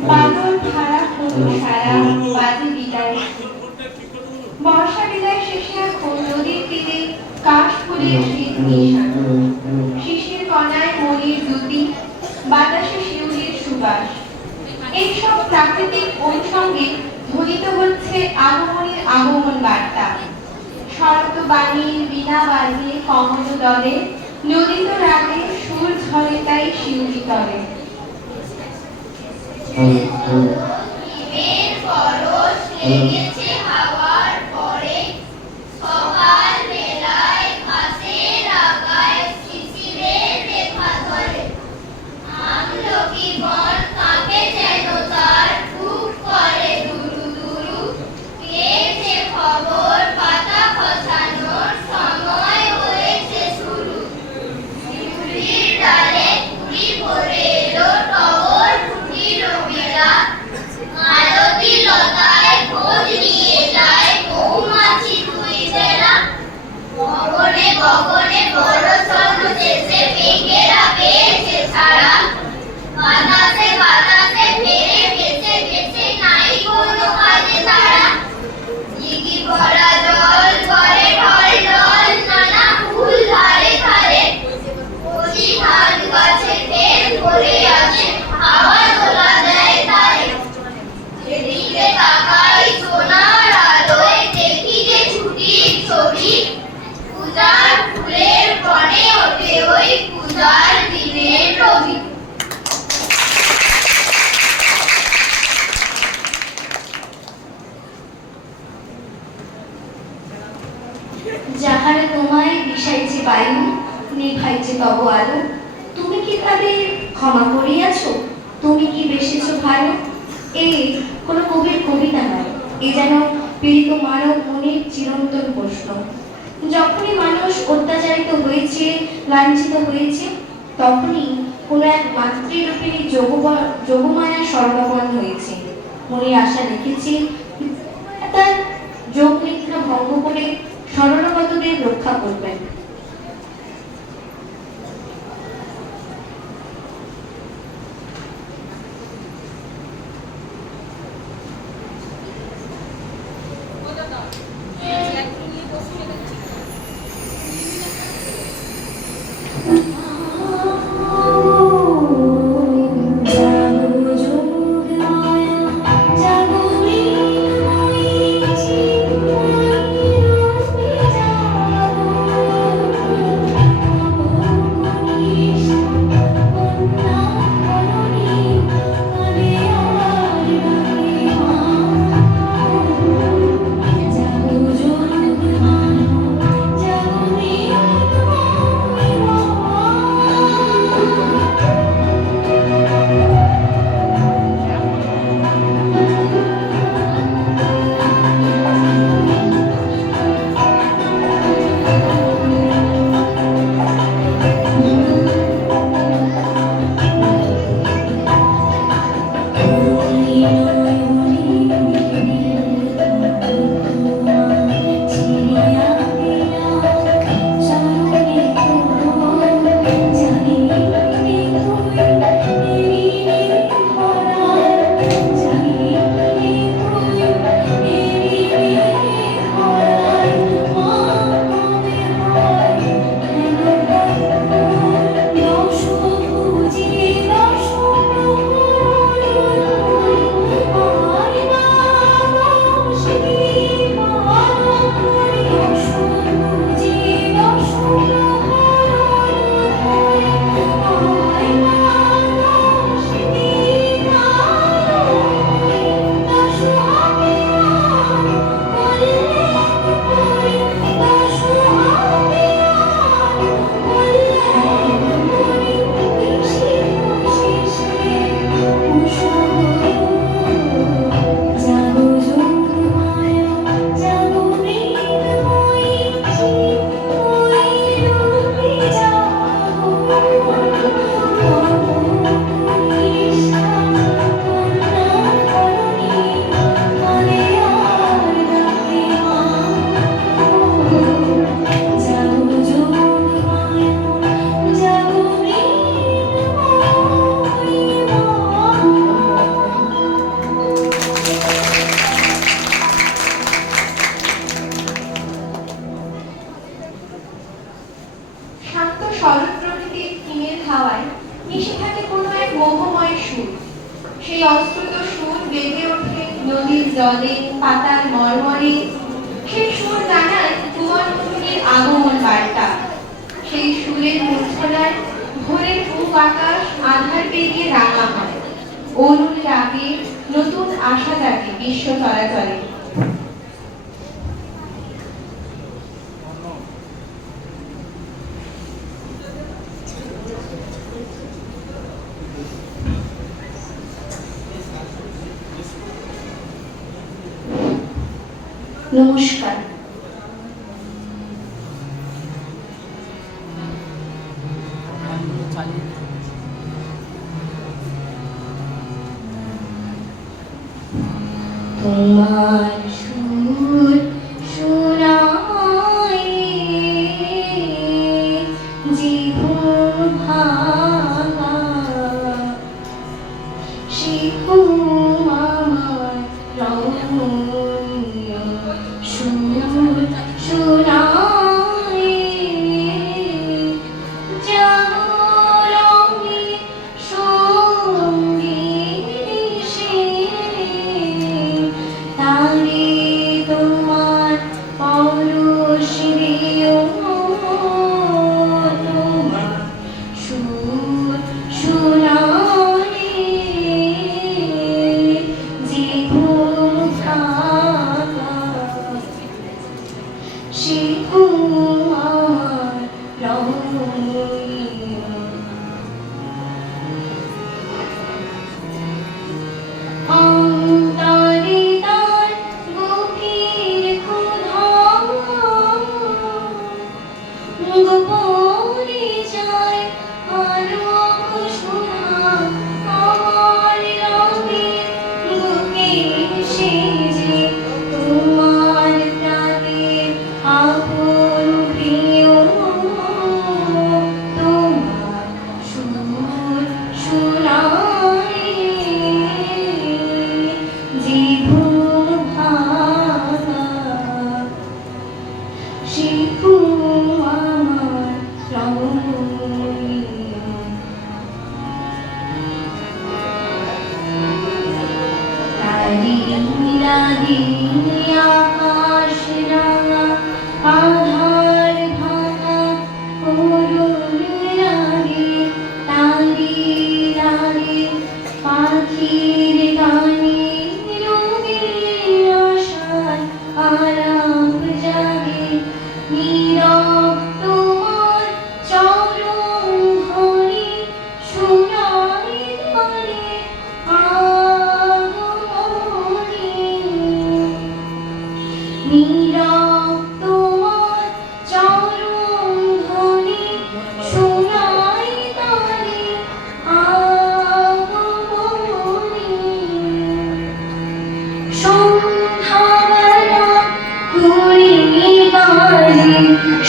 পাগল ধারা হলো সারা বাজে বিদায়। বর্ষা বিদায় শেষে এখন নদীর তীরে কাশ ফুলের শীত নিশান, শিশির কণায় মরির দুটি, বাতাসে শিউলির সুবাস। এইসব প্রাকৃতিক অনুষঙ্গে ধ্বনিত হচ্ছে আগমনের আগমন বার্তা। শরৎ বাণীর বীণা বাজে কমল দলে, নদীত রাতে সুর ঝরে তাই শিউলি তলে। হিমের পরশ লেগেছে হাওয়ার পরে, সকাল বেলায় ঘাসের আগায় শিশিরের রেখা ধরে। আমলকি বন কাঁপে যেন তার বুক করে দুরু দুরু, পেয়েছে খবর পাতা খসানোর সময় হয়েছে শুরু। শিউলির ডালে কুড়ি ভরে এলো টগর ফুটিল বিরাট, মালতী লতায় খোঁজ নিয়ে যায় মৌমাছি দুই বেলা। গগনে গগনে বরষণ শেষে মেঘেরা পেয়েছে ছাড়া, বাতাসে বাতাসে ফেরে ভেসে ভেসে নাই কোনো কাজে তারা। দিঘি ভরা জল করে ঢল ঢল নানা ফুল ধারে ধারে, কচি ধান গাছে তেল ভরে আছে হাওয়া দোলা দেয় তারে। যেদিকে তাকাই সোনার আলোয় দেখি যে ছুটির ছবি, পূজার ফুলের বনে ওঠে ওই পূজার দিনের রবি। যাহারা তোমায় বিষাইছে বায়ু, নিভাইছে তব আলো, তুমি কি তাদের ক্ষমা করিয়াছ? তুমি কি বেসেছ ভালো? এ কোনো কবির কবিতা নয়, এ যেন পীড়িত মানব মনের চিরন্তন প্রশ্ন। যখনই মানুষ অত্যাচারিত হয়েছে, লাঞ্ছিত হয়েছে, তখনই কোনো এক মাতৃরূপিণী যোগমায়া সর্বপন হয়েছে। মনে আশা রেখেছি তার যোগ নিদ্রা ভঙ্গ করে সরলগতদের রক্ষা করবেন। জাগো সেই অস্ফুট সুর বেজে ওঠে নদীর জলে, পাতার মরমরে। সেই সুর জানায় কুমারমুখীর আগমন বার্তা। সেই সুরের মূর্ছনায় ভোরের পূব আকাশ আধার পেরিয়ে রাঙা হয়। অরুণ রাগে নতুন আশা জাগে বিশ্ব চলাচলে। নমস্কার। তোমার সুর শোনায় জীবন ভাঙা, শিখো আমার রমণীয় সুর শোনায় জাগরণে সঙ্গীত সে তারে তোমার পরশ দিও, তোমার সুর শোনায় জীবন ভাঙা, শিখো আমার রমণীয়। অন্তরে তার গভীর ক্ষুধা, গোপনে যায় আলোক সুধা, আমার রঙে বুকে সেজে তোমার প্রাণের আপন প্রিয়, তোমার সুর শোনায় জীবন ভাঙা, শিখো আমার রমণীয়। তারি রাগি আকাশ রাঙা, আধার ভাঙা করুণ রাগে, তারি রাগে পাখির গানে রঙের আশায় আলাপ জাগে, নীরব তোমার চরণ ধরে শোনাই ধরে আগমনী, নীরব তোমার চরণ ধরে শোনাই ধরে আগমনী। সন্ধ্যাবেলা ঘুড়ি বাজে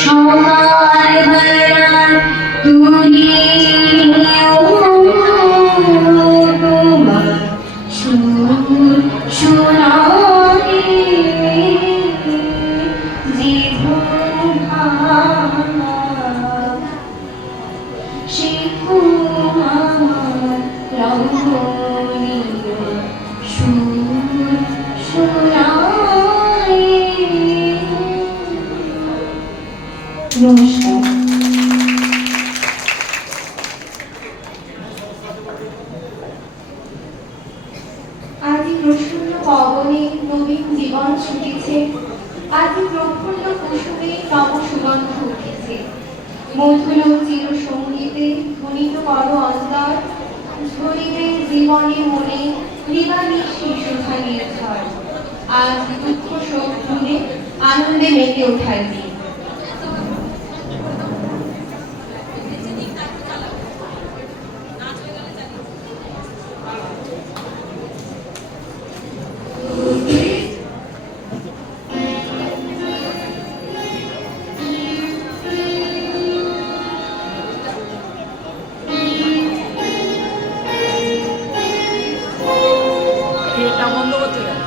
সকাল বেলার দুনিয়া, তোমার সুর শোনায় জীবন ভাঙা, শিখো আমার রমণীয় সুর শোনায়। নমস্কার। আজি প্রসন্ন পবনে নবীন জীবন ছুটেছে, আজি প্রফুল্ল কুসুমে নব সুগন্ধ উঠেছে। মধুর চির সঙ্গীতে ধ্বনিত কর অন্তর, ঝরিবে জীবনে মনে নিবানিশি সুধানের ঝড়। আজ দুঃখ শোক ভুলে আনন্দে মেতে ওঠার দিন। এটা বন্ধ করতে দেয়।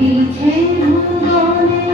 বহিছে ভুবনে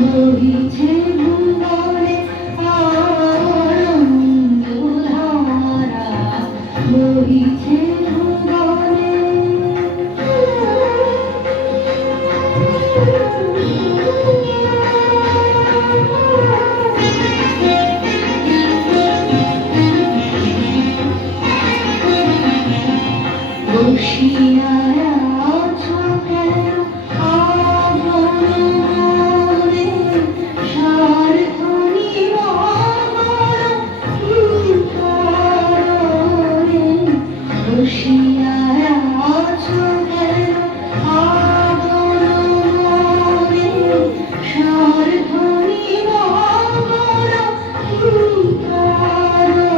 বহিছে ভুবনে আনন্দধারা বহিছে ভুবনে বসিয়া আছো কেন আবরণে সারথনি মহাবর কিঙ্করে বসিয়া আছো কেন আবরণে সারথনি মহাবর কিঙ্করে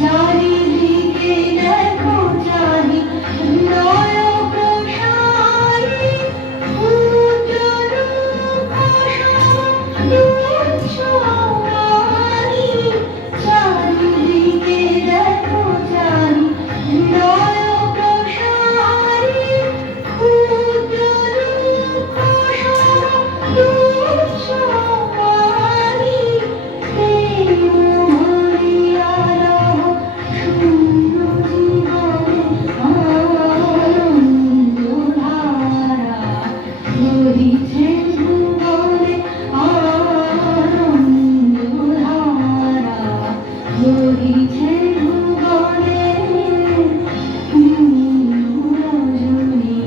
চারিদিকে দেখো চারি নয় প্রসারী চারিদিকে দেখো চারি নয় প্রসারী ক্ষুদ্র দুঃখসারী প্রেম ভরিয়া রহ শূন্য জীবনে আনন্দধারা বহিছে ভুবনে আনন্দধারা বহিছে ভুবনে রজনী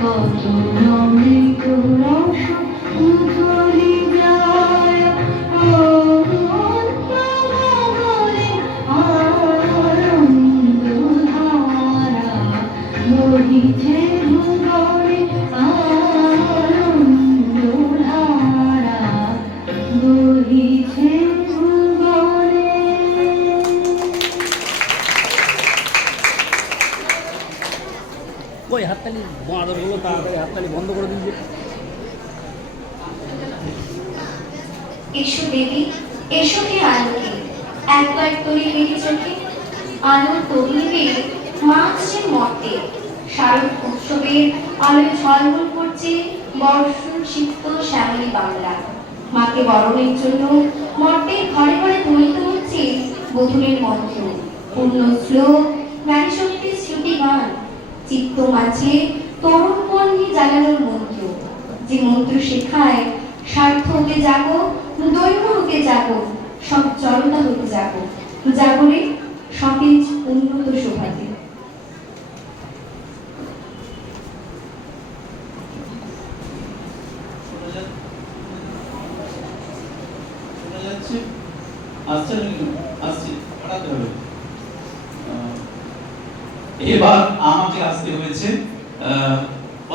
কত অমৃত রস উথলি যায় অনন্তমগনে আনন্দধারা বহিছে ভুবনে আনন্দধারা বহিছে ভুবনে ওই হাততালি আদরগুলো তাড়াতাড়ি হাততালি বন্ধ করে দিন যে। এসো দেবী এসো হে আলোকে একবার তোরে মেরে চোখে আলোর তরুণীকে মা আসছেন মর্তে শারদ উৎসবের আলোয় ঝলমল করছে বর্ষণ সিক্ত শ্যামলী বাংলা মাকে বরণের জন্য মর্তের ঘরে ঘরে ধ্বনিত হচ্ছে বধূরের মন্ত্র পূর্ণ শ্লোক নারী শক্তির শ্রুতি গান চিত্ত মাঝে তরুণ কণ্ঠে জানানোর মন্ত্র যে মন্ত্র শেখায় স্বার্থ হতে যাবো দৈন্য হতে যাবো সব জড়তা হতে যাবো জাগরে সতেজ উন্নত শোভাতে এবার আমাকে আসতে হয়েছে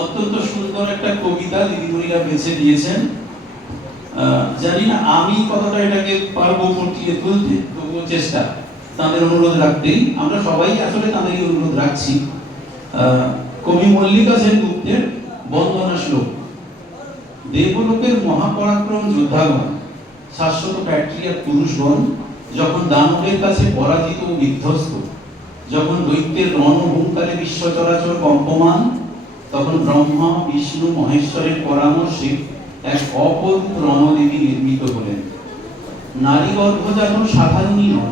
অত্যন্ত সুন্দর একটা কবিতা দিদিমণিরা বেছে দিয়েছেন। জানি না আমি কতটা এটাকে পারবো ফুটিয়ে তুলতে, তবুও চেষ্টা তাদের অনুরোধ রাখতেই আমরা সবাই আসলে তাদেরই অনুরোধ রাখছি। কবি মল্লিকা সেনগুপ্তের বন্দনা শ্লোক। দেবলোকের মহাপরাক্রম যোদ্ধাগণ, শাশ্বত প্যাট্রিয়ার পুরুষগণ যখন দানবের কাছে পরাজিত ও বিধ্বস্ত, যখন দৈত্যের রণহুঙ্কারে বিশ্ব চরাচর কম্পমান, তখন ব্রহ্মা বিষ্ণু মহেশ্বরের পরামর্শে এক অপরূপ রণদেবী নির্মিত হলেন। নারী গর্ভজাত সাধারণই নন,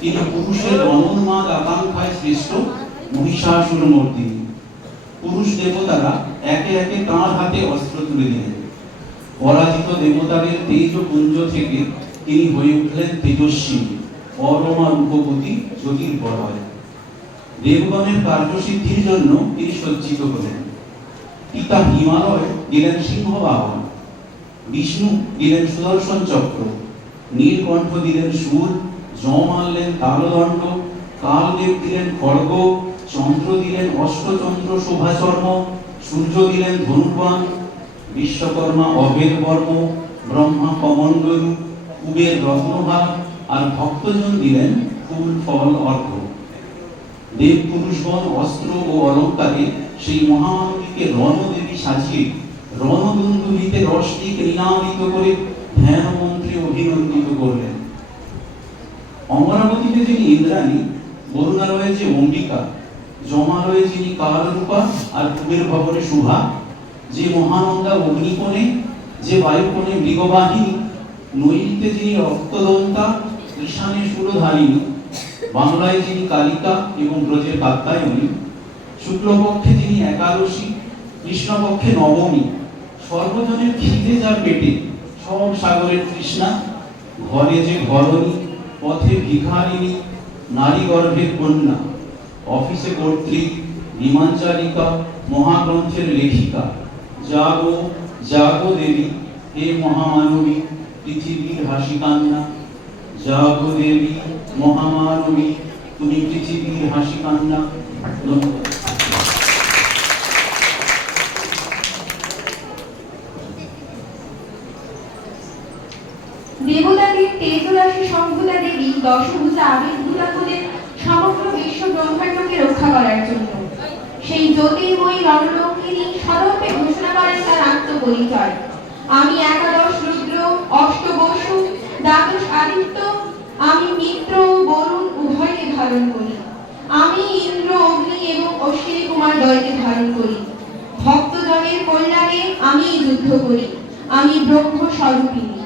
তিনি পুরুষের রণোন্মাদ আকাঙ্ক্ষায় সৃষ্ট মহিষাসুর মর্দিনী। পুরুষ দেবতারা একে একে তাঁর হাতে অস্ত্র তুলে দিলেন। পরাজিত দেবতাদের তেজপুঞ্জ থেকে তিনি হয়ে উঠলেন তেজস্বী, অরমা রূপবতী, জ্যোতির্বলয়। দেবগণের কার্যসিদ্ধির জন্য তিনি সজ্জিত হলেন। পিতা হিমালয় দিলেন সিংহবাহন, বিষ্ণু দিলেন সুদর্শন চক্র, নীলকণ্ঠ দিলেন শূল, যম আনলেন তালদণ্ড, কালদেব দিলেন খড়গ, চন্দ্র দিলেন অষ্টচন্দ্র শোভাচর্ম, সূর্য দিলেন ধনুর্বাণ, বিশ্বকর্মা অভেদ বর্ম, ব্রহ্মা কমণ্ডলু, কুবের রত্নভার, আর ভক্তজন দিলেন ফুল ফল অর্ঘ্য। দেব পুরুষগণ অস্ত্র ও অলঙ্কারে সেই মহামানবীকে রণদেবী সাজিয়ে রণদুন্দুভিতে রসদিক ঋণান্বিত করে ধ্যান মন্ত্রে অভিনন্দিত করলেন। অমরাবতীতে যিনি ইন্দ্রাণী, বরুণালয়ে যে অম্বিকা, জমালয়ে যিনি কালরূপা, আর কুবের ভবনে শুভা, যে মহানন্দা অগ্নিকোণে, যে বায়ুকোণে মৃগবাহিনী, নৈলিতে যিনি রক্তদন্তা, ঈশানে সুরধারিণী, বাংলায় যিনি কালিকা এবং ব্রজের কাত্যায়নী, শুক্লপক্ষে যিনি একাদশী, কৃষ্ণপক্ষে নবমী, সর্বজনের খিদে যার পেটে, সব সাগরের তৃষ্ণা, ঘরে যে ঘরণী, পথে ভিখারিণী, নারী গর্ভের কন্যা, অফিসে কর্ত্রী, বিমান চালিকা, মহাগ্রন্থের লেখিকা, জাগো জাগো দেবী, হে মহামানবী, পৃথিবীর হাসি কান্না। জাগো দেবী মহামানবী, তুমি পৃথিবীর হাসি কান্না। ধন্যবাদ। দেবতাদের তেজরাশি সম্ভূতা দেবী দশভূজা আবির্ভূতা হলেন সমগ্র বিশ্ব ব্রহ্মাণ্ডকে রক্ষা করার জন্য। সেই জ্যোতির্ময়ী রণরঙ্গিনী স্বরূপে ঘোষণা করেন তার আত্মপরিচয়। আমি একাদশ রুদ্র, অষ্টবসু, দ্বাদশ আদিত্য, আমি মিত্র ও বরুণ উভয়কে ধারণ করি। আমি ইন্দ্র, অগ্নি এবং অশ্বিনী কুমার দ্বয়কে ধারণ করি। ভক্তজনের কল্যাণে আমি যুদ্ধ করি। আমি ব্রহ্ম স্বরূপিণী।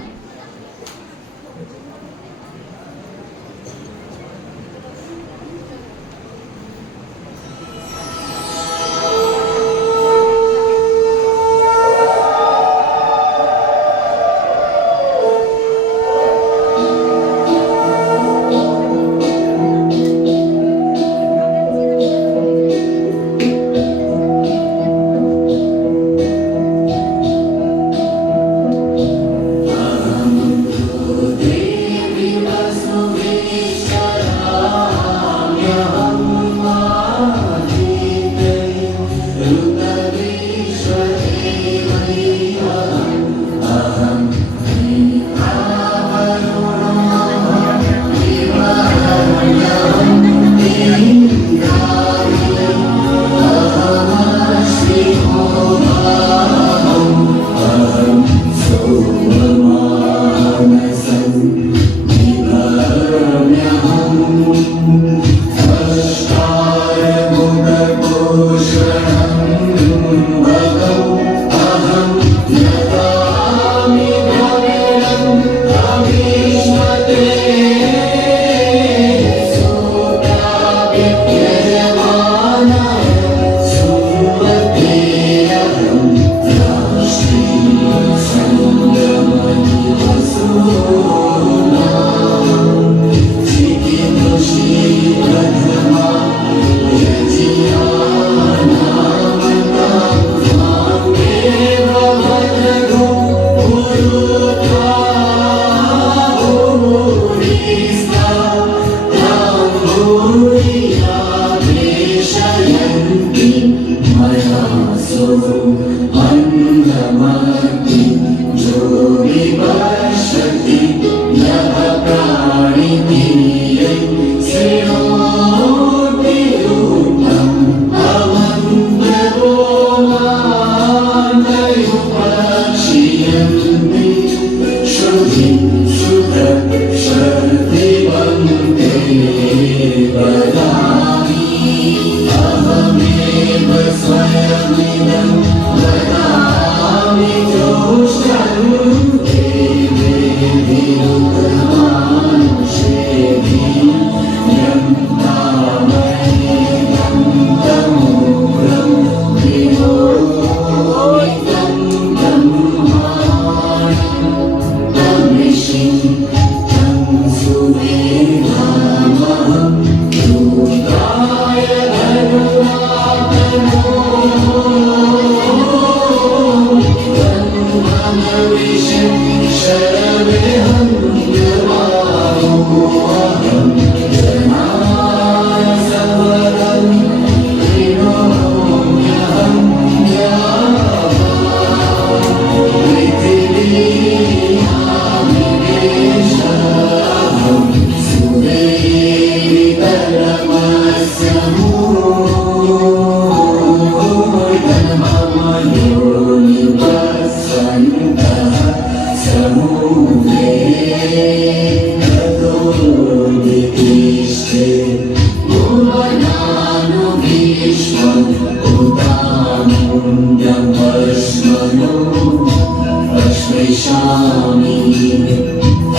स्वामी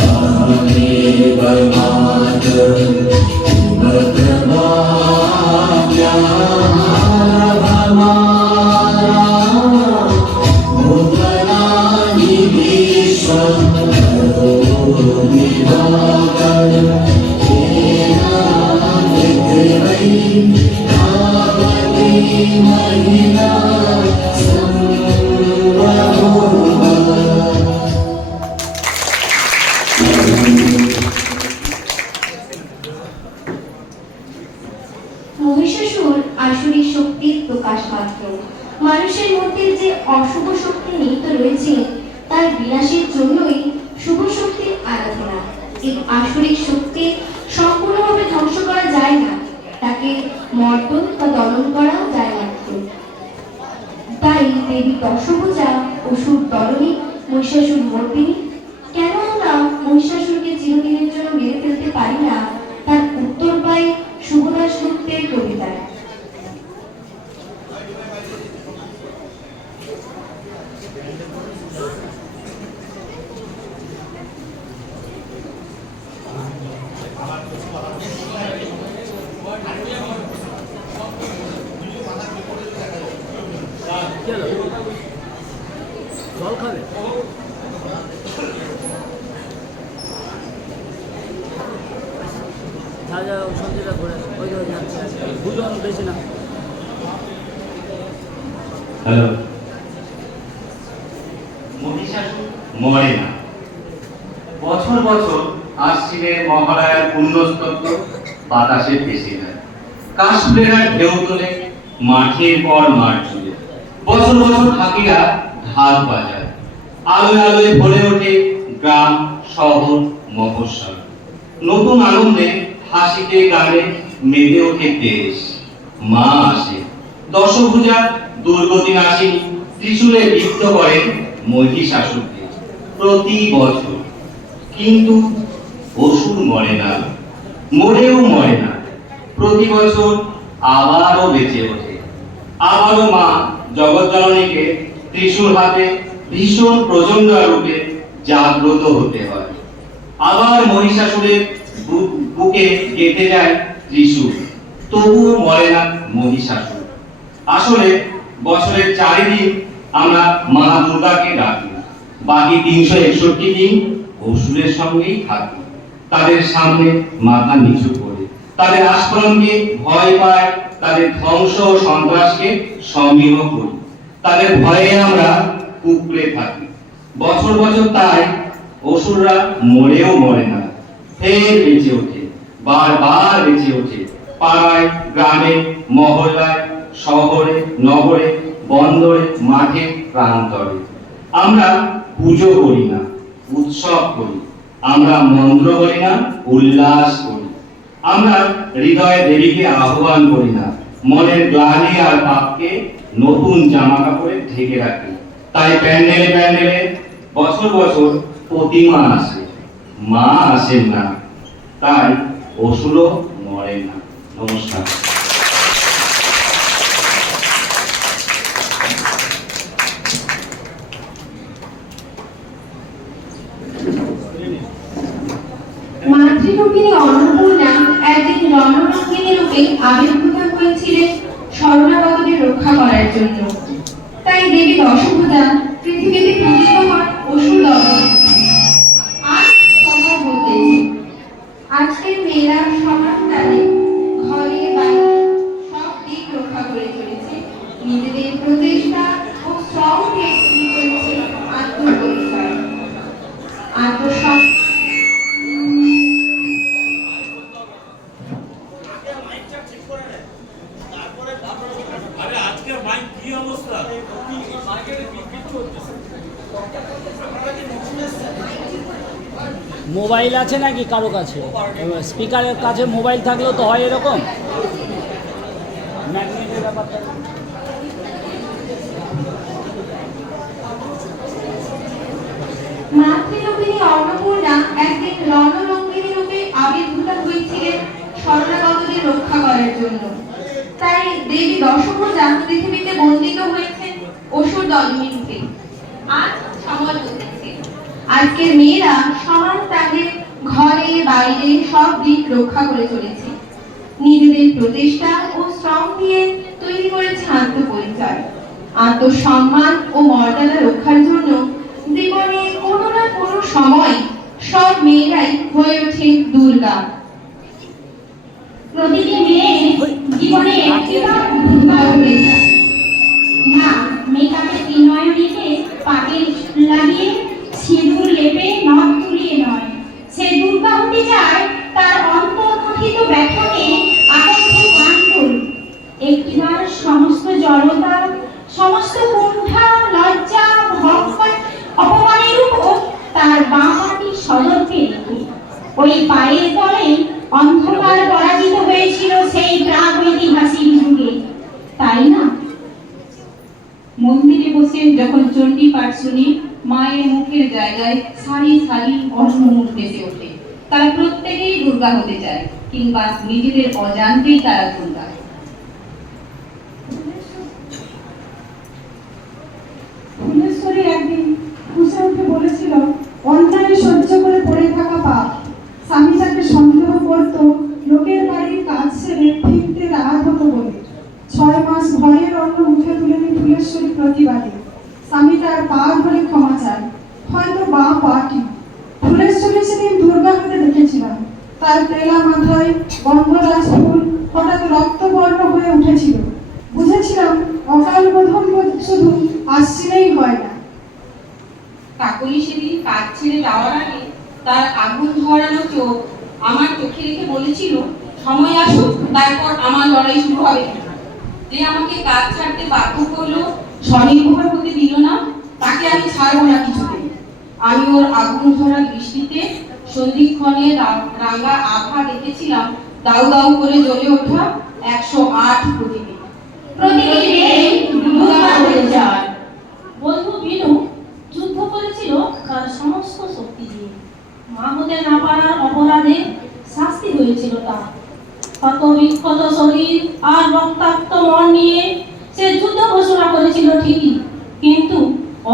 आने बर्बाद भगवान्या भगवाना भुवनानि विश्वं निवाकर महिला মহিষাসুর আসুরিক শক্তির প্রকাশ মাত্র। মানুষের মধ্যে যে অশুভ শক্তি নিহিত রয়েছে তার বিনাশের জন্যই শুভ শক্তির আরাধনা। এই আসুরিক শক্তি সম্পূর্ণভাবে ধ্বংস করা যায় না, তাকে মর্দন বা দমন করা যায় মাত্র। তাই দেবী দশভুজা, অসুর দলনী, মহিষাসুর মর্দিনী। কেন আমরা মহিষাসুরকে চিরদিনের জন্য মেরে ফেলতে পারি না, তার উত্তর পাই শুভদাস গুপ্তের কবিতায়। জল খাবে? যা যা সঞ্জয়টা ঘুরে ওই যাচ্ছে ভুলন বেশি না। হ্যালো, মহিষাসুর মরে না। বছর বছর আশ্বিনের মহালয়ার পুণ্যস্তত্ব বাতাসে ভেসে যায়, কাশফুলেরা ঢেউ তোলে মাঠের পর মাঠ জুড়ে। বছর বছর খাকিরা ঢাক বাজায়, আলোয় আলোয় ভরে ওঠে গ্রাম শহর মফস্বল। নতুন আনন্দে হাসিতে গানে মেতে ওঠে দেশ। মা আসে, দশভুজা দুর্গতি নাশিনী ত্রিশূলে বিদ্ধ করেন মহিষাসুরকে প্রতি বছর। কিন্তু অসুর মরে না, মরেও মরে না, প্রতি বছর আবারও বেঁচে ওঠে। আবারও মা জগজ্জননীকে ত্রিশূল হাতে ভীষণ প্রচন্ড রূপে জাগ্রত হতে হয়। আবার মহিষাসুরের বুকে গেঁথে যায় ত্রিশূল, তবুও মরে না মহিষাসুর। আসলে বছরের 4 দিন আমরা মা দুর্গাকে ডাকি, বাকি 361 দিন অসুরের সঙ্গেই থাকি। তাদের সামনে মাথা নিচু করে, তাদের আস্ফলনকে ভয় পায়, তাদের ধ্বংস ও সন্ত্রাসকে সমীহ করি। তাদের ভয়ে আমরা কুকড়ে থাকি। বছর বছর তাই অসুররা মরেও মরে না, ফের বেঁচে ওঠে, বারবার বেঁচে ওঠে। পাড়ায়, গ্রামে, মহল্লায়, শহরে, নগরে, বন্দরে, মাঠে, প্রান্তরে। আমরা পুজো করি না, উৎসব করি। আমরা মন্ত্র করি না, উল্লাস করি। আমরা হৃদয়ে দেবীকে আহ্বান করি না, মনের গ্লানি আর পাপকে নতুন জামা কাপড়ে ঢেকে রাখি। তাই প্যান্ডেলে প্যান্ডেলে বছর বছর প্রতিমা আসে, মা আসেন না। তাই অসুরও মরে না। নমস্কার। মাতৃরূপিণী অন্নপূর্ণা একদিন রণরঙ্গিনী রূপে আবির্ভূত হয়েছিলেন শরণাগতদের রক্ষা করার জন্য। তাই দেবী দশভুজা পৃথিবীতে পূজিত হন অসুর দমনে। আজ সময় বদলেছে। আজকের মেয়েরা সমানতালে ঘরে বাইরে সব দিক রক্ষা করে চলেছে। নিজেদের প্রচেষ্টা ও শ্রমকে করেছে আত্মপরিচয়, আত্মসম্মান। মোবাইল আছে নাকি কারো কাছে? স্পিকারের কাছে মোবাইল থাকলেও তো হয় এরকম। ম্যাগনেটের ব্যাপারটা মাতৃরূপিণী অন্নপূর্ণা একদিন রণরঙ্গিনী রূপে আবির্ভূত হয়েছিলেন শরণাগতদের রক্ষা করার জন্য। তাই দেবী দশভুজা পৃথিবীতে বন্দিত হয়েছেন অসুর দলনী রূপে। আজ সময় বদলেছে। আজকের মেয়েরা সমান তাকে ঘরে বাইরে সব দিক রক্ষা করে চলেছে। নিজেদের প্রচেষ্টা ও শ্রম দিয়ে তৈরি করেছে আত্মপরিচয়। আত্মসম্মান ও মর্যাদা রক্ষার জন্য জীবনে কোনো না কোনো সময় সব মেয়েরাই হয়ে ওঠে দুর্গা। প্রতিটি মেয়ে জীবনে একটিবার দুর্গা হয়ে যায়। না, মেকআপে নয়নীতে পাকে লাগিয়ে সিঁদুর লেপে নখ তুলিয়ে নয়, সে দুর্গা হতে চায় তার অন্তর্গঠিত ব্যথনে আবদ্ধ প্রান্তর। একটিবার সমস্ত জড়তা, সমস্ত কুণ্ঠা, লজ্জা, ভক্ত, অপমানের উপর তার বাঁ পাটি সদর্পে রেখে ওই পায়ের তলে অন্ধকার পরাজিত হয়েছিল সেই প্রাগৈতিহাসিক যুগে, তাই না? মন্দিরে বসে যখন চণ্ডী পাঠ শুনি, মায়ের মুখের জায়গায় সারি সারি অন্নমুখ ভেসে ওঠে। তারা প্রত্যেকেই দুর্গা হতে চায়, কিংবা নিজেদের অজান্তেই তারা দুর্গা। ফুলেশ্বরী একদিন ফুঁসে উঠে বলেছিল, অন্যায় সহ্য করে পড়ে থাকা পাপ। স্বামী তাকে সন্দেহ করত লোকের বাড়ির কাজ সেরে ফিরতে রাত হতো বলে। 6 মাস ঘরের অন্ন মুখে তুলেনি ফুলেশ্বরী প্রতিবাদে। স্বামী তার পা ধরে ক্ষমা চায়, হয়তো বাঁ পাটি। ফুলেশ্বরী সেদিন দুর্গা হতে দেখেছিলাম। তার তেলা মাথায় গন্ধরাজ ফুল হঠাৎ রক্তবর্ণ হয়ে উঠেছিল। বুঝেছিলাম অকাল বোধন শুধু আশ্বিনেই হয় না। কাকলি সেদিন কাজ ছেড়ে যাওয়ার আগে তার আগুন ধরানো চোখ আমার চোখে রেখে বলেছিল, সময় আসুক, তারপর আমার লড়াই শুরু হবে। যে আমাকে কাজ ছাড়তে বাধ্য করলো, স্বনির্ভর হতে দিল না, তাকে আমি ছাড়বো না কিছুতে। আমি ওর আগুন ধরা দৃষ্টিতে সন্ধিক্ষণে রাঙা আভা দেখেছিলাম দাউ দাউ করে জ্বলে ওঠা 108 প্রতিদিন। প্রতিটি মেয়ে দুর্গা হতে চায়। বন্ধু বিনু যুদ্ধ করেছিল তার সমস্ত শক্তি দিয়ে। মা হতে না পারার অপরাধে শাস্তি হয়েছিল তার। ক্ষত বিক্ষত শরীর আর রক্তাক্ত মন নিয়ে সে যুদ্ধ ঘোষণা করেছিল ঠিকই, কিন্তু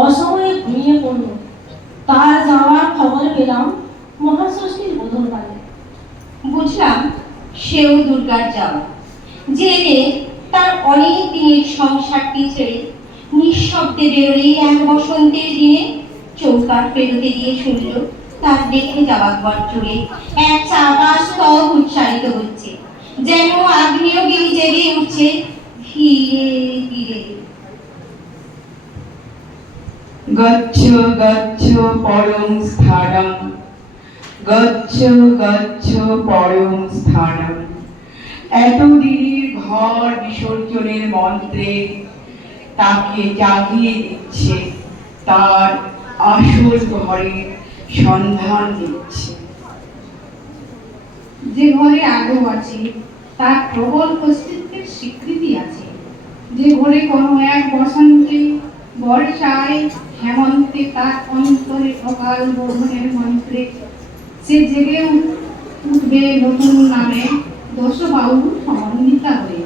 অসময়ে ঘুমিয়ে পড়ল। তার যাওয়ার খবর পেলাম মহাষষ্ঠীর বোধনকালে। বুঝলাম সেও দুর্গার যাওয়া। জেনে তার অনেক দিনের সংসারটি ছেড়ে নিঃশব্দে বেরোলে এক বসন্তের দিনে চৌকাঠ পেরোতে দিয়ে শুনল তার দেখে যাওয়া ঘর জুড়ে এক চাপা স্তব উচ্চারিত হচ্ছে, যেন আগ্নেয়গিরি জেগে উঠছে ধীরে ধীরে। গচ্ছ গচ্ছ পরম স্থানম, গচ্ছ গচ্ছ পরম স্থানম। এতদিনের ঘর বিসর্জনের মন্ত্রে তাকে জাগিয়ে দিচ্ছে, তার আসল ঘরের সন্ধান দিচ্ছে। যে ঘরে আলো আছে তার প্রবল অস্তিত্বের স্বীকৃতি আছে। যে ঘরে কোনো এক বসন্তে, বর্ষায়, হেমন্তে তার অন্তরে অকাল বোধনের মন্ত্রে সে জেগে উঠবে নতুন নামে, দশবাহু সমন্বিতা হয়ে।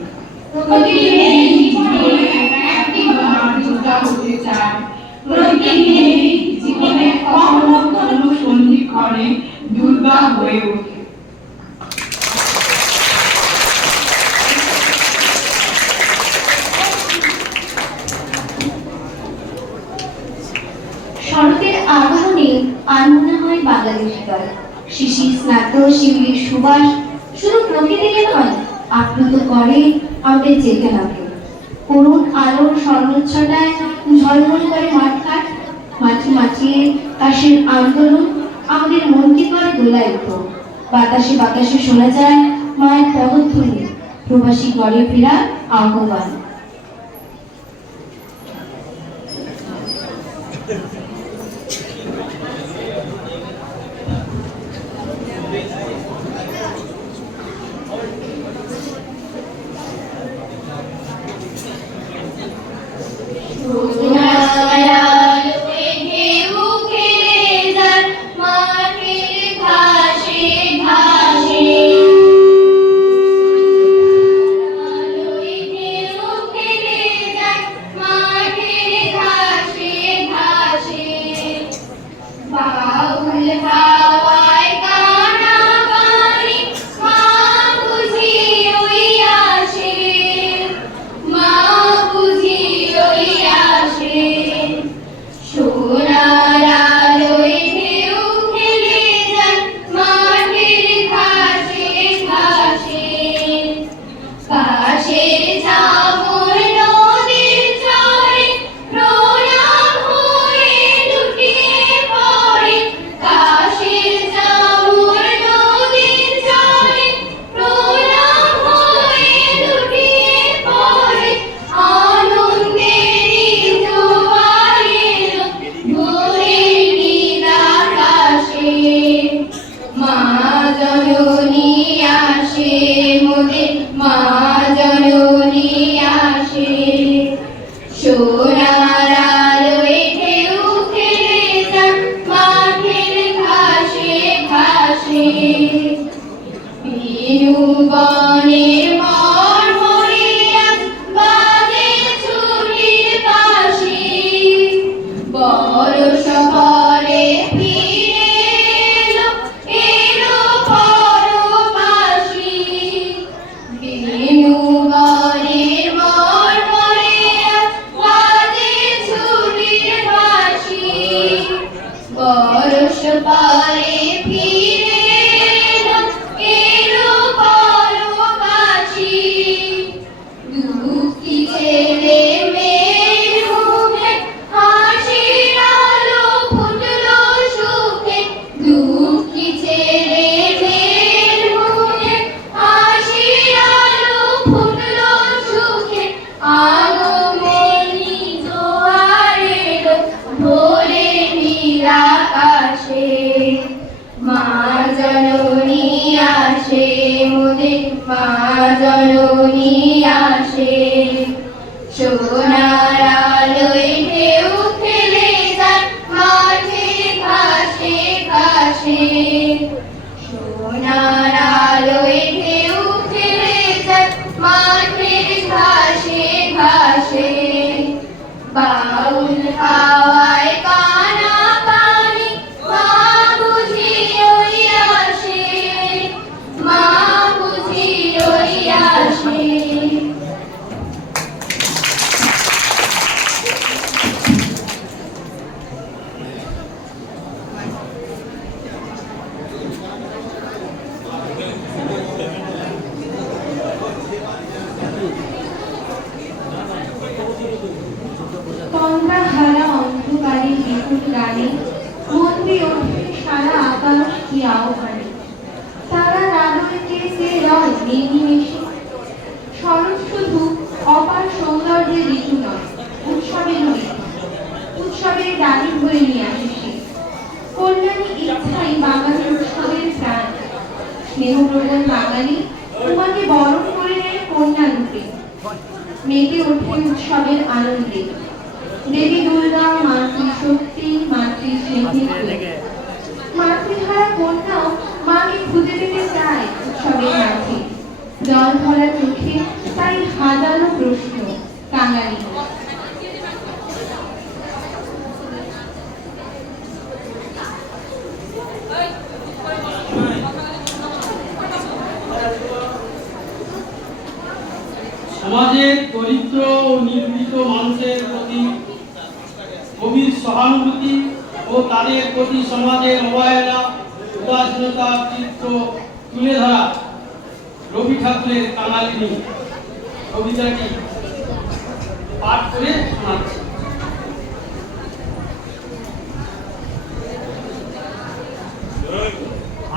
প্রতিটি মেয়ে জীবনে একটিবার দুর্গা হতে চায়। প্রতিটি মেয়ে জীবনে কখনো কোনো সন্ধিক্ষণে দুর্গা হয়ে ওঠে। শরতের আগমনে আনমনা হয় বাংলাদেশ দল। শিশির স্নাত শিউলির সুবাস শুধু প্রকৃতিকে নয়, আপ্লুত করে আমাদের চেতনাকে। করুণ আলোর স্বর্ণচ্ছটায় ঝলমল করে মাঠঘাট, মাছি মাছিয়ে কাশের আন্দোলন আমাদের মনকে করে দোলায়িত। বাতাসে বাতাসে শোনা যায় মায়ের পদধ্বনি, প্রবাসী ঘরে ফেরা আহ্বান। ঘাসে ঘাসে বনের মরমরিয়া বাজে ছুটির বাঁশি, বরষ পরে ফিরে এলো এলো পরবাসী। বেনু বনের মরমরিয়া বাজে ছুটির বাঁশি, বরষ পরে ফিরে এলো এলো পরবাসী। দুঃখী ছেলে মেয়ের মুখে হাসির আলো ফুটলো সুখে, দুঃখী ছেলে মেয়ের মুখে হাসির আলো ফুটলো সুখে। আগমনী জোয়ার এলো ভোরে নীল আকাশে, মা জননী আসে মোদের মা জননী আসে। সোনার আলোয় ঢেউ খেলে যায় মাঠে ঘাসে ঘাসে, সোনার আলোয় ঢেউ খেলে যায় মাঠের ঘাসে ঘাসে। বাউল হাওয়ায় কানা কানি মা বুঝি ওই আসে, মা বুঝি ওই আসে। তন্দ্রাহারা অন্ধকারের বিপুল গানে মন্দির ওঠে সারা আকাশ কি আহ্বানে। তারার আলোয় যে রং নির্নিমেষে, শরৎ শুধু অপার সৌন্দর্যের ঋতু নয়, উৎসবের ঋতু। উৎসবের ডালি ভরে নিয়ে আসে সে। কল্যাণী ইচ্ছাই বাঙালি উৎসবের প্রাণ। স্নেহপ্রবণ বাঙালি তোমাকে বরণ করে নেয় কন্যা রূপে। মেতে ওঠে উৎসবের আনন্দে। দেবী দুর্গা মাতৃশক্তি মাতৃস্নেহের, মাতৃহারা কন্যাও মাকে খুঁজে পেতে চায় উৎসবের মাঝে। জল ভরা চোখে তাই হাজারো প্রশ্ন কাঙালি। সমাজের দরিদ্র ও নির্মিত মানুষের প্রতি গভীর সহানুভূতি ও তাদের প্রতি সমাজের অবহেলা উদাসীনতার চিত্র তুলে ধরা রবি ঠাকুরের কাঙালিনী কবিতাটি পাঠ করে শোনাচ্ছি।